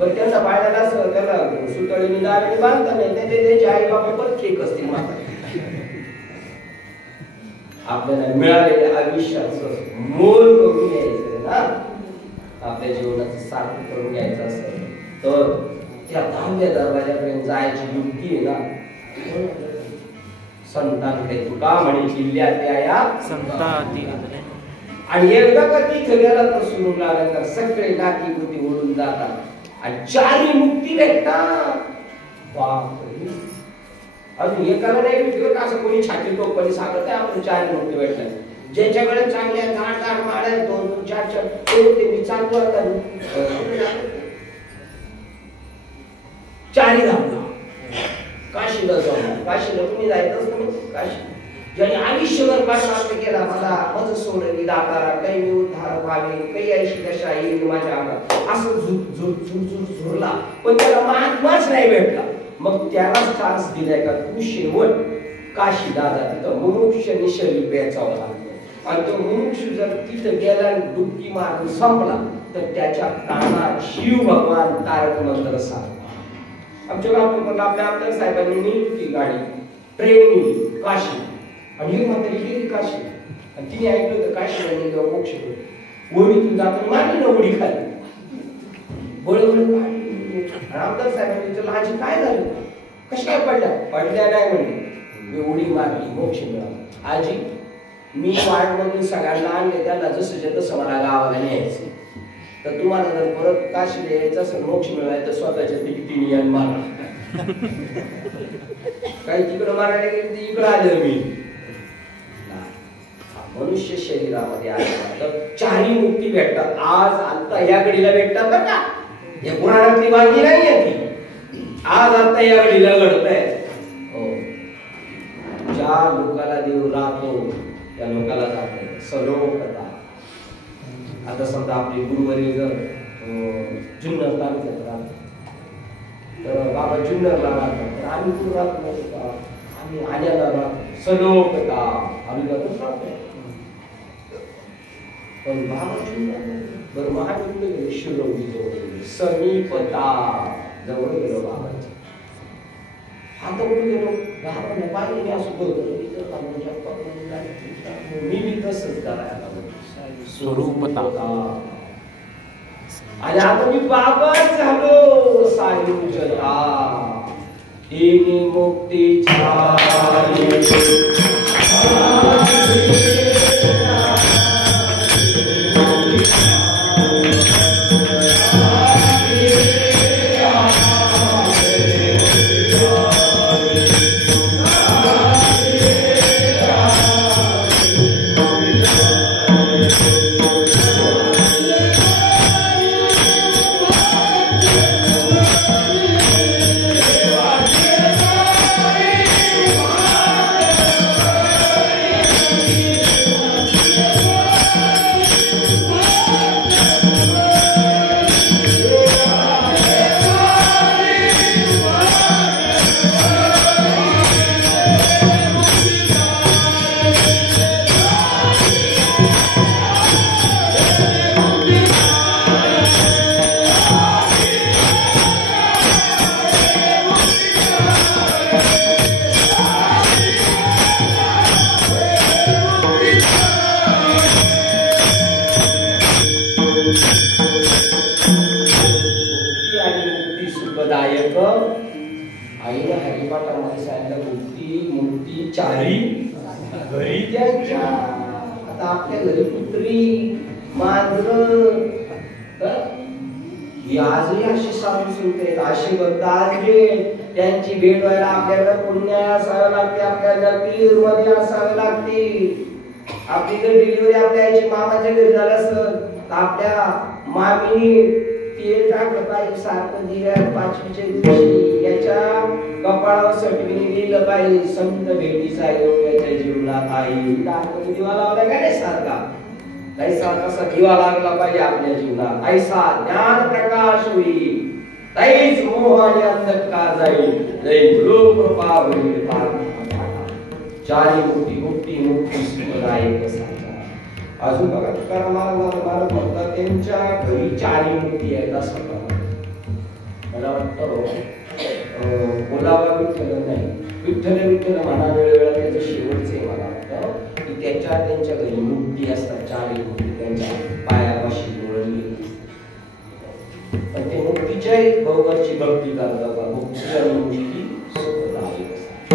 पण त्यांना पाळायला असं त्याला सुतळीने दाराने बांधता नाही. त्यांचे आई बाबा पण खेक असतील म्हातारी. आपल्याला मिळालेल्या आयुष्याचं मोल करून घ्यायचं ना. आपल्या जीवनाचं सार्थक करून घ्यायचं असेल तर त्या 10व्या दरवाजापर्यंत जायची युक्ती आहे ना. संतांकडे तुका म्हणे किल्ल्यात या संता. आणि एकदा का तिथे गेला तर सुरू लागला तर सगळे नाती गोती ओढून जातात आणि 4 मुक्ती भेटतात. बापरे अजून एकाला नाही भेटलं का असं कोणी छाती टोपणी सांगत आहे आपण 4 मुक्ती भेटतात. ज्याच्याकडे चांगल्या गाड माड्या 2-2 4-4 ते मी चालतो आता 4 धावला काशीला जाऊ. काशीला तुम्ही जायचंच तुम्ही काशी ज्याने आयुष्यभर प्रश्न केला मला माझं सोडली दातारा काही मी उद्धार व्हावे काही ऐशी कशा येईल माझ्या अंगात असं झुरला पण त्याला महात्माच नाही भेटला. मग त्याला चान्स दिलाय का तू शेवट काशीला जा. तिथं मुमुक्ष निशली बेचावं लागतं. आणि तो मुमुक्ष जर तिथं गेला डुबकी मारून संपला तर त्याच्या कानात शिव भगवान तारक मंत्र सांगतात. आमच्या गावात आपल्या आमदार साहेबांनी नेली ती गाडी ट्रेननी काशी आणि ही म्हातारी गेली काशी आणि तिने ऐकलं होतं काशी मोक्ष ओढीतून जाताना मारली ना उडी खाली आमदार साहेबांनी विचारलं आजी काय झालं कशा काय पडल्या नाही म्हणले उडी मारली मोक्ष मिळाला आजी मी वार्ड मधून सगळ्यांना आणले त्याला जसं तसं मला गावाला न्यायचं तर तुम्हाला जर परत काशी यायचं असेल मोक्ष मिळवायचं तर स्वतःच्या तिकिटीने आणि मारा काही तिकडं मारायला गेले इकडं आलं मी मनुष्य शरीरामध्ये आलं तर चारही मुक्ती भेटतात आज आता या घडीला भेटतात बरं का या पुराणातली बातमी नाही आहे ती आज आता या घडीला घडतंय ज्या लोकाला देव राहतो त्या लोकाला जात सलोकता आता समजा आपले गुरुवारी जर जुन्नर तालुक्यात राहतो तर बाबा जुन्नरला राहतात तर आम्ही कुठं राहत नाही का आम्ही आल्याला राहतो सलोकता आम्ही जातच राहतो पण बाबा जुन्नर बरं महाराज कुठे गेले शिरवली जवळ समीपता जवळ गेलो बाबाच्या आता कुठे गेलो बाबाने पाहिजे असं बोलतो मी बी तसंच करायला स्वरूपता आणि आता मी बाबाच झालो सायुजता तिन्ही मुक्तीच्या आईला हरिपाठामध्ये सांगितलं मुक्ती चारी घरी त्यांच्या आता आपल्या घरी कुत्री मांजर ही आजही अशी साधू सुनते अशी भक्त आजगे त्यांची भेट व्हायला आपल्याला पुण्य असावं लागते आपल्याला पीर मध्ये असावे लागते आपली जर डिलिव्हरी आपल्या आईची मामाच्या घरी झालं असत आपल्या मामीने तेल टाकलं पाहिजे सारखं दिल्या पाचवीच्या दिवशी याच्या कपाळावर सर्टिफिकेट दिलं पाहिजे संत भेटीचा योग याच्या जीवनात आई दाखवून दिवा लावला का नाही सारखा ऐसा कसा दिवा लागला पाहिजे आपल्या जीवनात ऐसा ज्ञान प्रकाश होईल तैच मोह आणि अंधकार जाईल लय कृपा होईल चारी मुक्ती सुखदायक अजून बघा तुकाराम महाराज म्हणतात त्यांच्या घरी चारी मुक्ती आहेत असं मला वाटतं बोलावा विठ्ठल नाही विठ्ठल म्हणा वेळोवेळा त्याचं शेवटचे मला वाटतं की त्यांच्या घरी मुक्ती असतात चारी मुक्ती त्यांच्या पायापाशी जोडली पण ते मुक्तीच्याही बरोबरची भक्ती करतात मुक्ती आणि मुक्ती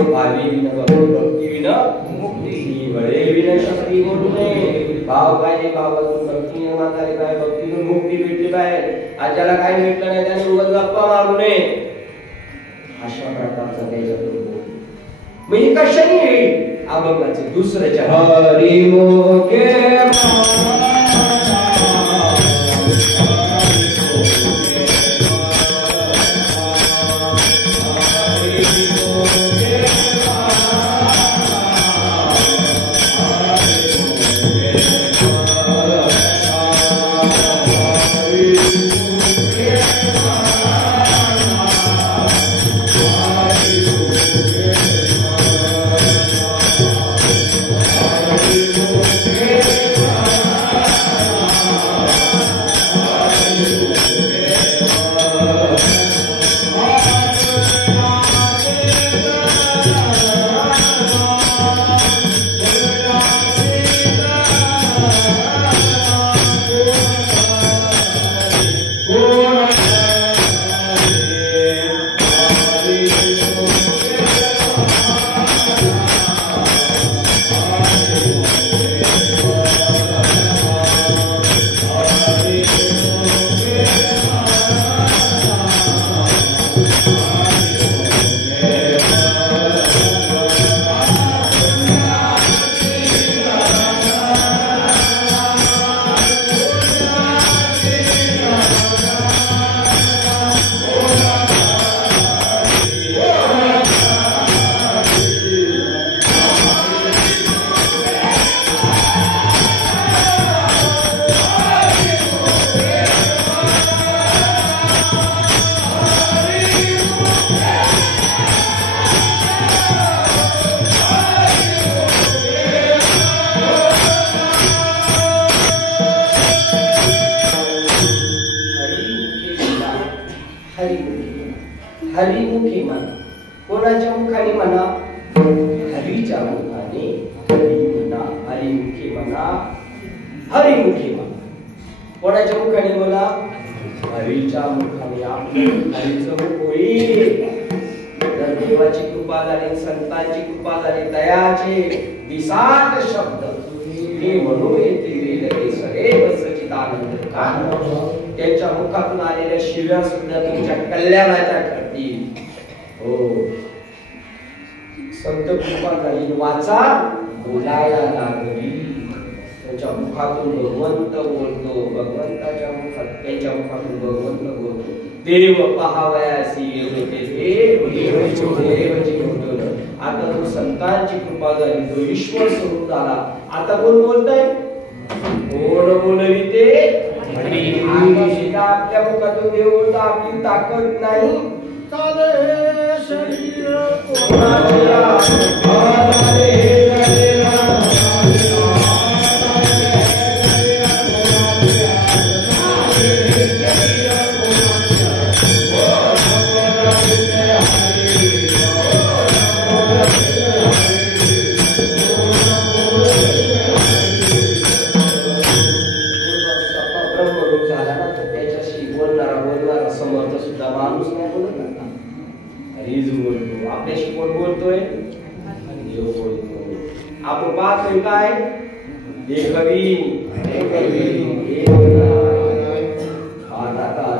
भावी विन भक्ती विन मुक्ती बळे विन शक्ती बोलू नये भाव पाहिजे भावातून भक्ती निर्माण झाली पाहिजे भक्तीतून मुक्ती भेटली पाहिजे आज्याला काय भेटलं नाही त्याने उगाच गप्पा मारू नये अशा प्रकारचा त्याच्यातून मग हे कशाने येईल अभंगाचे दुसऱ्याच्या हरी मोके हरिमुखी म्हणा. कोणाच्या मुखाने म्हणा? हरीच्या मुखाने हरी म्हणा. हरिमुखी म्हणा, हरिमुखी म्हणा. कोणाच्या मुखाने बोला? हरीच्या मुखाने. आपलं हरीचं मुख होईल तर देवाची कृपा झाली, संतांची कृपा झाली, दयाचे विसाट शब्द ते म्हणून येतील सगळे सच्चिदानंद. त्यांच्या मुखातून आलेल्या शिव्या सुद्धा तुमच्या कल्याणाच्या ठरतील. हो, संत कृपा झाली, वाचा बोलायला लागली. त्यांच्या मुखातून भगवंत बोलतो, भगवंताच्या मुखात त्यांच्या मुखातून भगवंत बोलतो. देव पहावयासी येते देव देवची बोलतो. आता तो संतांची कृपा झाली, तो ईश्वर स्वरूप झाला. आता कोण बोलतोय? कोण बोलविते? आपल्या मुखातून देव बोलतो. आपली ताकद नाही. चाले शरीर आपल्याशी कोण बोलतोय? देव बोलतो. आपण पाहतोय काय? देखवी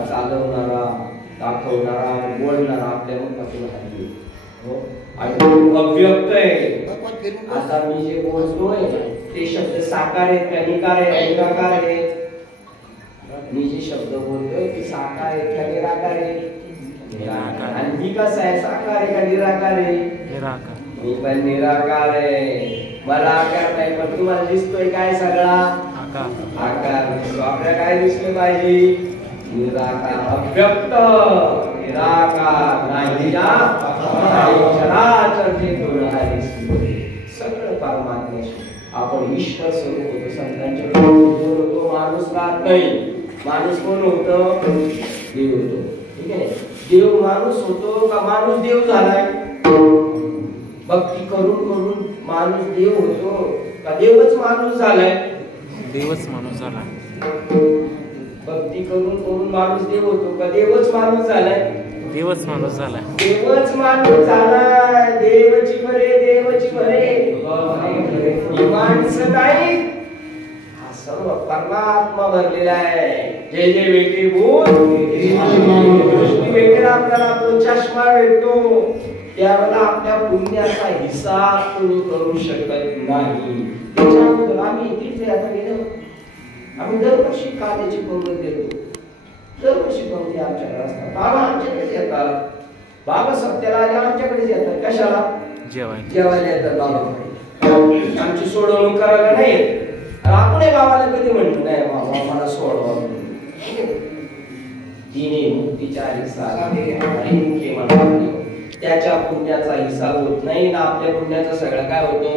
चालवणारा, दाखवणारा, बोलणारा आपल्या मुखातून हरी. आणि अव्यक्त आहे. आता मी जे बोलतोय ते शब्द साकार आहेत का निकार आहेत? निराकार आहेत. मी जे शब्द बोलतोय ते साकार आहेत का निराकार आहेत? आणि मी कसं आहे? साकार आहे का निराकार आहे? मी पण निराकार आहे. मला आकार नाही, पण तुम्हाला दिसतोय काय? सगळा आकार दिसतो. आपल्याला काय दिसलं पाहिजे? निराकार, अव्यक्त, निराकार, नाही चराचर जे सगळं परमात्म्याशी आपण ईश्वर स्वरूप होतो. संतांच्या होतो. माणूस राहत नाही. माणूस कोण होतं? देव होतो. ठीक आहे. देव माणूस होतो का माणूस देव झालाय? भक्ती करून करून माणूस देव होतो का देवच माणूस झालाय? देवच माणूस झाला. भक्ती करून करून माणूस देव होतो का देवच माणूस झालाय? देवच माणूस झाला. देवच माणूस झालाय. देवची भरे, देवची भरे. ही माणसं नाही, हा सर्व परमात्मा भरलेला आहे. जे जे वेगळे बोल दृष्टी वेगळा आपल्याला तो चष्मा भेटतो. त्यावेळेला आपल्या पुण्याचा हिसाब कोणी करू शकत नाही. त्याच्याबद्दल आम्ही तिथे आता गेलो. आम्ही दरवर्षी कांद्याची पंगत देतो. दरवर्षी पंगती आमच्याकडे असतात. बाबा आमच्याकडेच येतात. बाबा सत्याला आले आमच्याकडेच येतात. कशाला? जेवायला येतात. बाबा आमची सोडवणूक करायला नाही येत. आपण बाबाला कधी म्हणतो नाही बाबा मला सोडवा. तिने मुक्तीच्या त्याच्या पुण्याचा हिसाब होत नाही ना. आपल्या पुण्याचा सगळं काय होतो?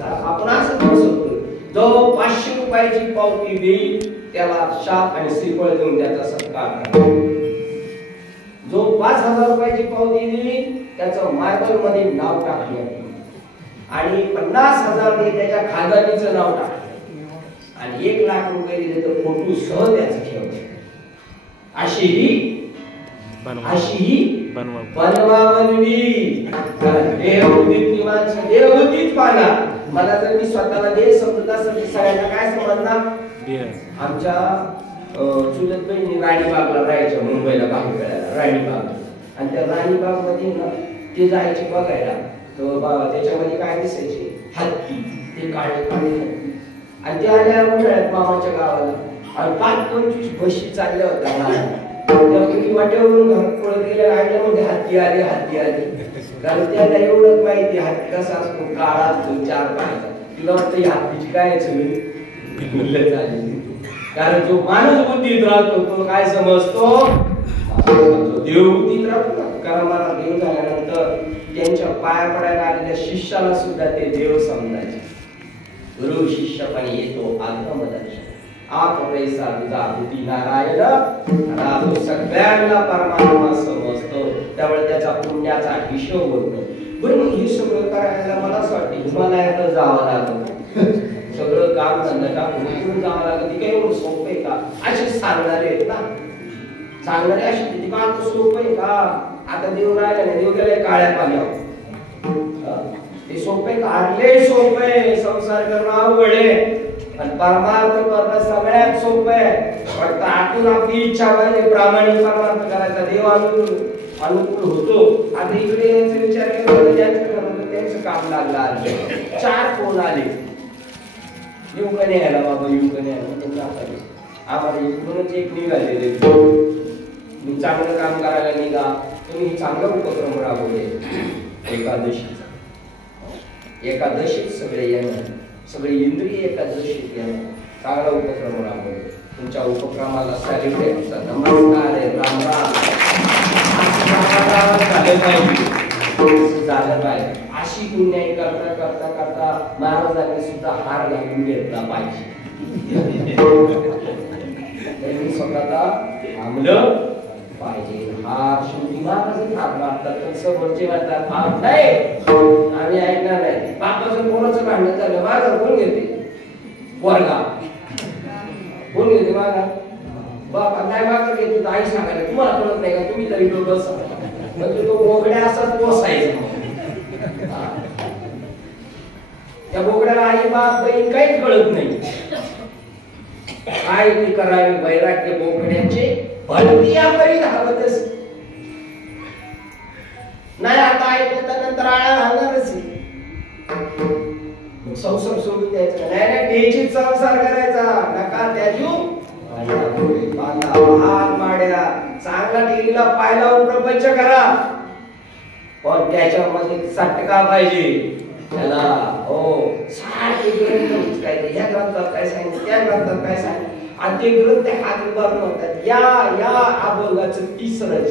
आपण असं करू शकतो. जो 500 रुपयाची पावती देईल त्याला शाप आणि श्रीफळ देऊन त्याचा सत्कार करा. जो 5000 रुपयाची पावती देईल त्याचं मार्बल मध्ये नाव टाकण्यात आणि 50,000 दे त्याच्या खानदानीचं नाव टाकण्यात आणि 1,00,000 रुपये दिले तर फोटो सह त्याचं ठेवण्यात. अशी बनवावली देवभूतीतली माणसं देवभूतीच पाहणार. मला जर मी स्वतःला देव समजत असेल सगळ्यांना काय समजणार? आमच्या चुलत बहिणी राणीबागला राहायच्या, मुंबईला बाहेर वेळाला राणीबाग. आणि त्या राणीबाग मध्ये ना ते जायचे बघायला. तर बाबा त्याच्यामध्ये काय दिसायचे? हत्ती. ते काळे काळे हत्ती. आणि ते आल्या उन्हाळ्यात मामाच्या गावाला आणि 5-25 म्हशी चालल्या होत्या. वाट्यावरून घरात पळत गेल्या. आईला म्हणजे हत्ती आली, हत्ती आली. कारण त्याला एवढंच माहिती हत्ती कसा असतो, काळा असतो, 4 पायाचा. तिला वाटतं ही हत्तीची काय सगळी कारण जो माणूस बुद्धीत राहतो तो काय समजतो? देव बुद्धीत राहतो. कारण मला देव झाल्यानंतर त्यांच्या पाया पडायला आलेल्या शिष्याला सुद्धा ते देव समजायचे. गुरु शिष्यपणे येतो आत्मदर्शन. आपैसा तुझा बुद्धी नारायण आणि तो सगळ्यांना परमात्मा समजतो, त्यामुळे त्याच्या पुण्याचा हिशोब होतो. बरं मग हे सगळं करायला मला असं वाटतं हिमालयात जावं लागतं, सगळं काम धंदा टाकून जावं लागतं. ती काही एवढं सोपं आहे का? असे सांगणारे आहेत ना, सांगणारे अशी किती का सोपं आहे का? आता देव राहिला नाही, देव गेलाय काळ्या पाण्यावर. ते सोपे कारले सोपे, संसार करणं अवघड आहे आणि परमार्थ करणं सगळ्यात सोपं आहे. फक्त आतून आपली इच्छा पाहिजे, प्रामाणिक परमार्थ करायचा, देव अनुकूल होतो. आता इकडे विचार केला त्यांचं काम लागलं. आले 4 फोन आले, येऊ का नाही आला बाबा, येऊ का नाही आला. आम्हाला इकडूनच एक निघालेले, मी चांगलं काम करायला निघा, तुम्ही चांगला उपक्रम राबवले. एकादशीत सगळे येणार, सगळे इंद्रिय एकादशीत येणार, चांगला उपक्रम राबवले. तुमच्या उपक्रमाला सॅल्यूट, नमस्कार आहे, राम राम. झालं पाहिजे. अशी पुण्याई करता करता करता महाराजांनी सुद्धा हार घालून घेतला पाहिजे. त्यांनी स्वतःला थांबलं पाहिजे. हार शेवटी महाराज हार मारतात, पण समोरचे म्हणतात हार नाही, आम्ही ऐकणार नाही. बापाचं कोणाचं भांडण झालं, माझं कोण घेते वर्गा, कोण घेते माझा बापा काय मागं घेते, आई सांगायला तुम्हाला कळत नाही का, तुम्ही तरी बसा. म्हणजे तो बोगड्या असाच पोसायचा. त्या बोगड्याला आई बाप बहीण काहीच कळत नाही. काय ती करावी वैराग्य बोगड्याचे भलती आपली धावतच नाही. आता ऐकलं तर नंतर आळा घालणारच. संसार सोडून द्यायचा नाही, टेचीत संसार करायचा. नका त्याजू हात माड्या, चांगला टेलीला पाय लावून प्रपंच करा, पण त्याच्यामध्ये सटका पाहिजे त्याला. हो सारखे ग्रंथ काय, ह्या ग्रंथात काय सांगितलं, त्या ग्रंथात काय सांगितलं, आणि ते ग्रंथ हात उभारून म्हणतात या अभंगाचं 3रं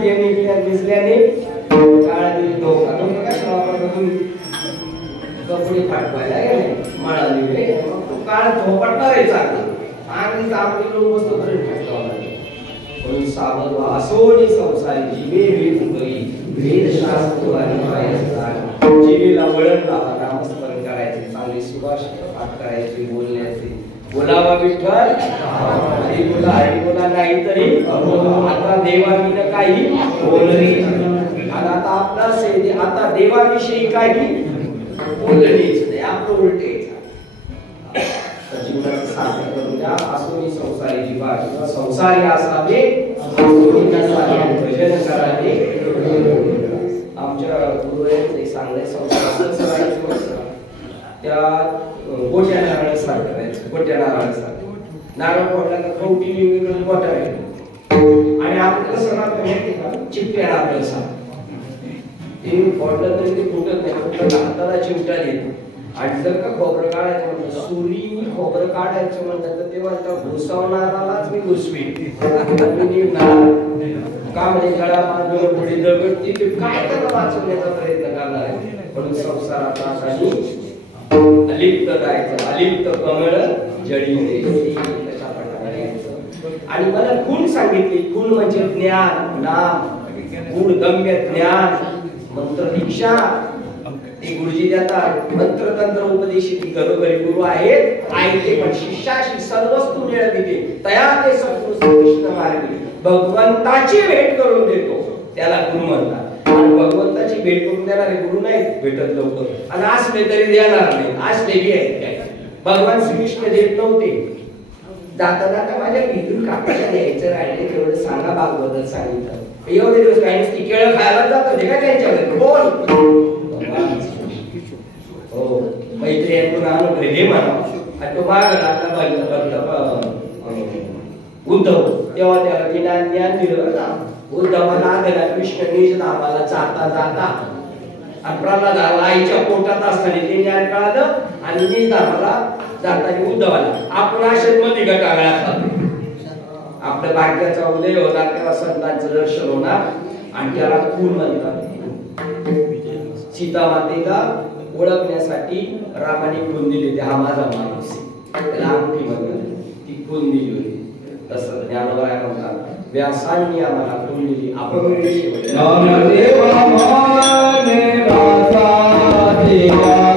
ज्यांनी दिसल्याने काळातील धोका कशाला वापरता तुम्ही कपडे फाटवायला गेले माळा दिले काळ झोपटणार आहे चांगला आणि आपली लोक वस्तू तरी फाटवा म्हणून सावध व्हा असोनी संसारी जीवे वेद करी वेद शास्त्र आणि पायस्ता जीवेला वळण लावा नामस्मरण करायचे चांगली सुभाष पाठ करायची बोलण्याचे बोलावा विठ्ठल हरी बोला नाही तरी आता देवाविषयी काही बोलणे आणि आता आपला सेवे आता देवाविषयी काही बोलणेच नाही आपलं उलटेच जीवनाचं सार्थक करून द्या असोनी संसारी जीवा किंवा संसारी असावे भजन करावे आमच्या गुरुवारी सांगणे संसार त्या गोट्या नारळासारखं करायचं गोट्या नारळासारखं नारळ फोडला का कवटी वेगवेगळं गोटा आहे आणि आपल्याला कसं राहतं माहिती का चिपट्या नारळासारखं ते फोडलं तरी ते फुटत नाही फक्त हाताला चिमटा देतो आणि जर का खोबरं काढायचं म्हणलं सुरीने खोबरं काढायचं म्हणलं तर तेव्हा त्या घुसवणारालाच मी घुसवी का म्हणजे गळा बांधून पुढे दगडती ते काय त्याला वाचवण्याचा प्रयत्न करणार आहे म्हणून संसाराचा काही अलिप्त राहायचं अलिप्त कमळ जळी तशा प्रकारे आणि मला गुण सांगितले गुण म्हणजे ज्ञान नाम गुण गम्य ज्ञान मंत्र दीक्षा ते गुरुजी देतात मंत्र तंत्र उपदेशी ती घरोघरी गुरु आहेत ऐकते पण शिष्याशी सर्वस्तु मिळविते तया ते सत्पुरुष कृष्ण मार्गी भगवंताची भेट करून देतो त्याला गुरु म्हणतात आणि भगवंताची भेट करून देणारे गुरु नाही भेटत लवकर आणि असले तरी देणार नाही असले बी आहेत काय भगवान श्रीकृष्ण देत नव्हते जाता जाता माझ्या पितृ काकाला द्यायचं राहिले तेवढं सांगा भागवत सांगितलं एवढे दिवस काही ती केळं खायला जात होते का त्यांच्या घरी बोल हो मैत्री ऐकून आणून हे म्हणा आणि तो मागला उद्धव तेव्हा त्याला ज्ञान दिलं ना उद्धवाला आगला कृष्ण निज नावाला जाता जाता आणि प्रल्हादाला आईच्या पोटात असताना ते ज्ञान कळालं आणि निज नावाला जाताना उद्धवाला आपण अशाच मध्ये गटागळा खातो आपल्या भाग्याचा उदय होणार तेव्हा संतांचं दर्शन होणार आणि त्याला खून म्हणतात सीता मातेला ओळखण्यासाठी रामाने खून दिली ते हा माझा माणूस त्याला अंगठी म्हणतात ती खून दिली होती तसं ज्ञानोबा म्हणतात व्यासांनी आम्हाला खून दिली आपण नामदेवा माने राधा देवा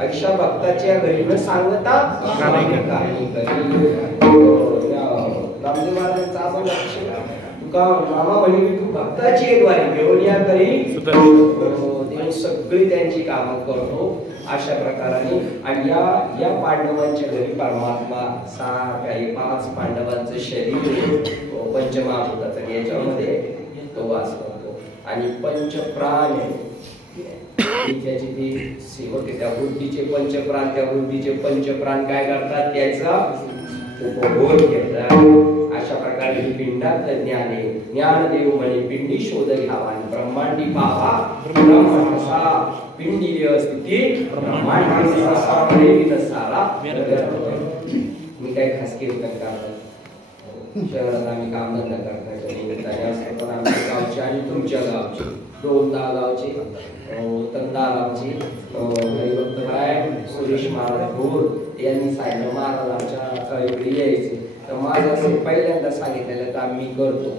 ऐशा भक्ताच्या घरी न सांगता काही रामदेव महाराजांचा आपण तुका मामा म्हणे की तू भक्ताची द्वारे घेऊन या करी देव सगळी त्यांची कामं करतो अशा प्रकाराने आणि या पांडवांच्या घरी परमात्मा काही 5 पांडवांचं शरीर पंचमहाभूताचं याच्यामध्ये तो वास करतो आणि पंचप्राण त्याची ती सेवक आहे त्या बुद्धीचे पंचप्राण त्या बुद्धीचे पंचप्राण काय करतात त्याचा उपभोग घेतात अशा प्रकारे पिंडातलं ज्ञान आहे ज्ञानदेव म्हणे पिंडी शोध घ्यावा ब्रह्मांडी पाहा ब्रह्मसा पिंडी स्थिती ब्रह्मांडी सारा मी काय खास कीर्तन करतो शहरात आम्ही कामधंदा करण्याच्या निमित्ताने असतो पण आमच्या गावचे आणि तुमच्या गावचे दोनदा गावचे तंदा गावचे हरिभक्त काय सुरेश महाराज भोर यांनी सांगितलं महाराज आमच्या इकडे यायचे तर माझं असं पहिल्यांदा सांगितलेलं काम मी करतो,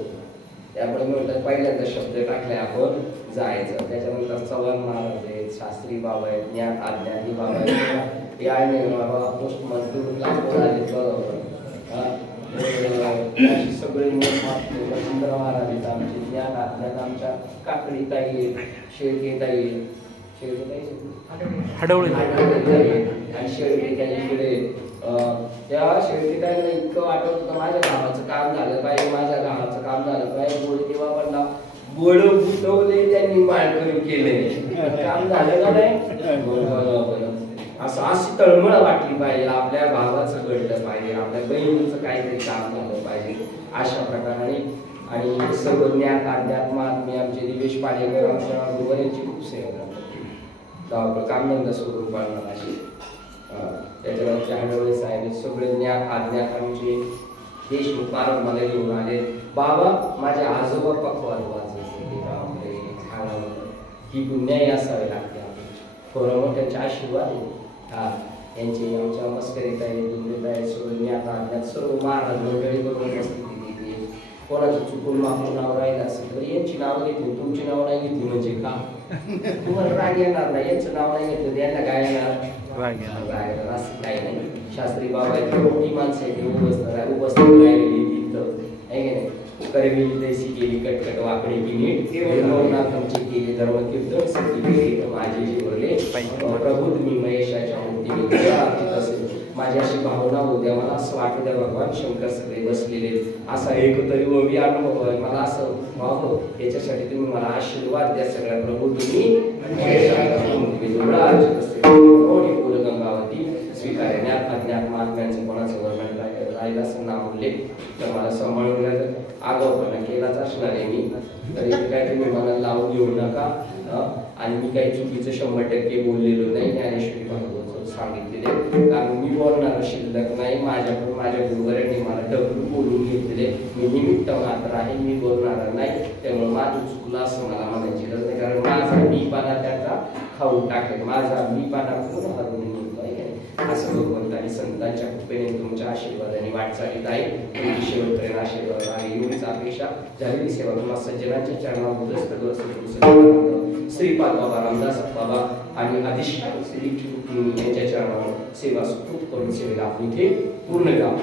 त्यामुळे मी म्हटलं पहिल्यांदा शब्द टाकले आपण जायचं. त्याच्यानंतर चव्हाण महाराज आहेत, शास्त्री बाबा आहेत, ज्ञान आज्ञानी बाबा आहेत, ते आहे बाबा पोस्ट मजदूर आले सगळे सुंदर महाराज आहेत आमचे, ज्ञान आज्ञात आमच्या काकडी ताई आहेत, शेळके ताई आहेत, हडवळे आणि शेळके ताई इकडे. त्या शेळके ताईंना इतकं वाटत होतं माझ्या गावाचं काम झालं पाहिजे, माझ्या गावाचं काम झालं पाहिजे. गोळी देवाबांना गोळ बुटवले, त्यांनी माळकरी केले, काम झालं का नाही. असं अशी तळमळ वाटली पाहिजे, आपल्या भावाचं घडलं पाहिजे, आपल्या बहिणीचं काहीतरी काम झालं पाहिजे अशा प्रकारे. आणि सर्व ज्ञान अध्यात्म आत्मी आमचे दिवेश पाडेकर यांची खूप सेवा करतात, कामधंदा सोडून पाळणार अशी. त्याच्यानंतर हडवळे साहेब सगळे ज्ञान अध्यात्म आमचे देशमुख पारद मला घेऊन आले. बाबा माझे आजोबा पकवान वाजवते ही पुण्याही असावे लागते थोडं मोठ्यांचे आशीर्वाद यांचे आमच्या मस्करीत आहे, दुर्मित आहे, सर्व ज्ञात आज्ञात सर्व महाराज मंडळी करून उपस्थिती देते. कोणाचं चुकून मागून नाव राहिलं असेल तर यांची नाव घेतली, तुमची नाव नाही घेतली म्हणजे का तुम्हाला राग येणार नाही, यांचं नाव नाही घेतलं यांना काय येणार असं काही नाही. शास्त्री बाबा आहेत, मोठी माणसं आहे, उपस्थित राहिलेली तिथं आहे की नाही. करविली तैसी केली कटकट वाकडे नीट तुमची केली धर्म कीर्तन सती केली माझे जीवरले प्रभू तुम्ही महेशाच्या मूर्ती. माझी अशी भावना उद्या मला असं वाटू द्या भगवान शंकर सगळे बसलेले असा एक तरी ओवी अनुभव आहे मला असं व्हावं, याच्यासाठी तुम्ही मला आशीर्वाद द्या सगळ्या. प्रभू तुम्ही गंगावती स्वीकारण्यात अज्ञात महात्म्यांचं कोणाचं वर्णन राहिलं असं नाव उल्लेख तर मला सांभाळून घ्यायचं. आगाऊपणा केलाच असणार आहे मी, तरी काय तुम्ही मला लावून घेऊ नका. आणि मी काही चुकीचं 100% बोललेलो नाही, ज्ञानेश्वरी भागवत सांगितलेले, कारण मी बोलणार शिल्लक नाही. माझ्याकडून माझ्या गुरुवरांनी मला डबल बोलून घेतलेले, मी निमित्त मात्र आहे, मी बोलणार नाही. त्यामुळे माझं चुकलं असं मला म्हणायची गरज नाही, कारण माझा मीपणा त्याचा खाऊन टाकेल, माझा मीपणा पूर्ण हरून निघतो आहे का. असं भगवंत आणि संतांच्या कृपेने तुमच्या आशीर्वादाने वाटचालीत आहे, तुमची शेवटपर्यंत आशीर्वाद आहे एवढीच अपेक्षा. झालेली सेवा तुम्हाला सज्जनांच्या चरणावर श्रीपाद बाबा रामदास बाबा आणि अधिष्ठान श्री यांच्या चरणावर सेवा सुखरूप करून सेवेला आपण इथे पूर्ण काम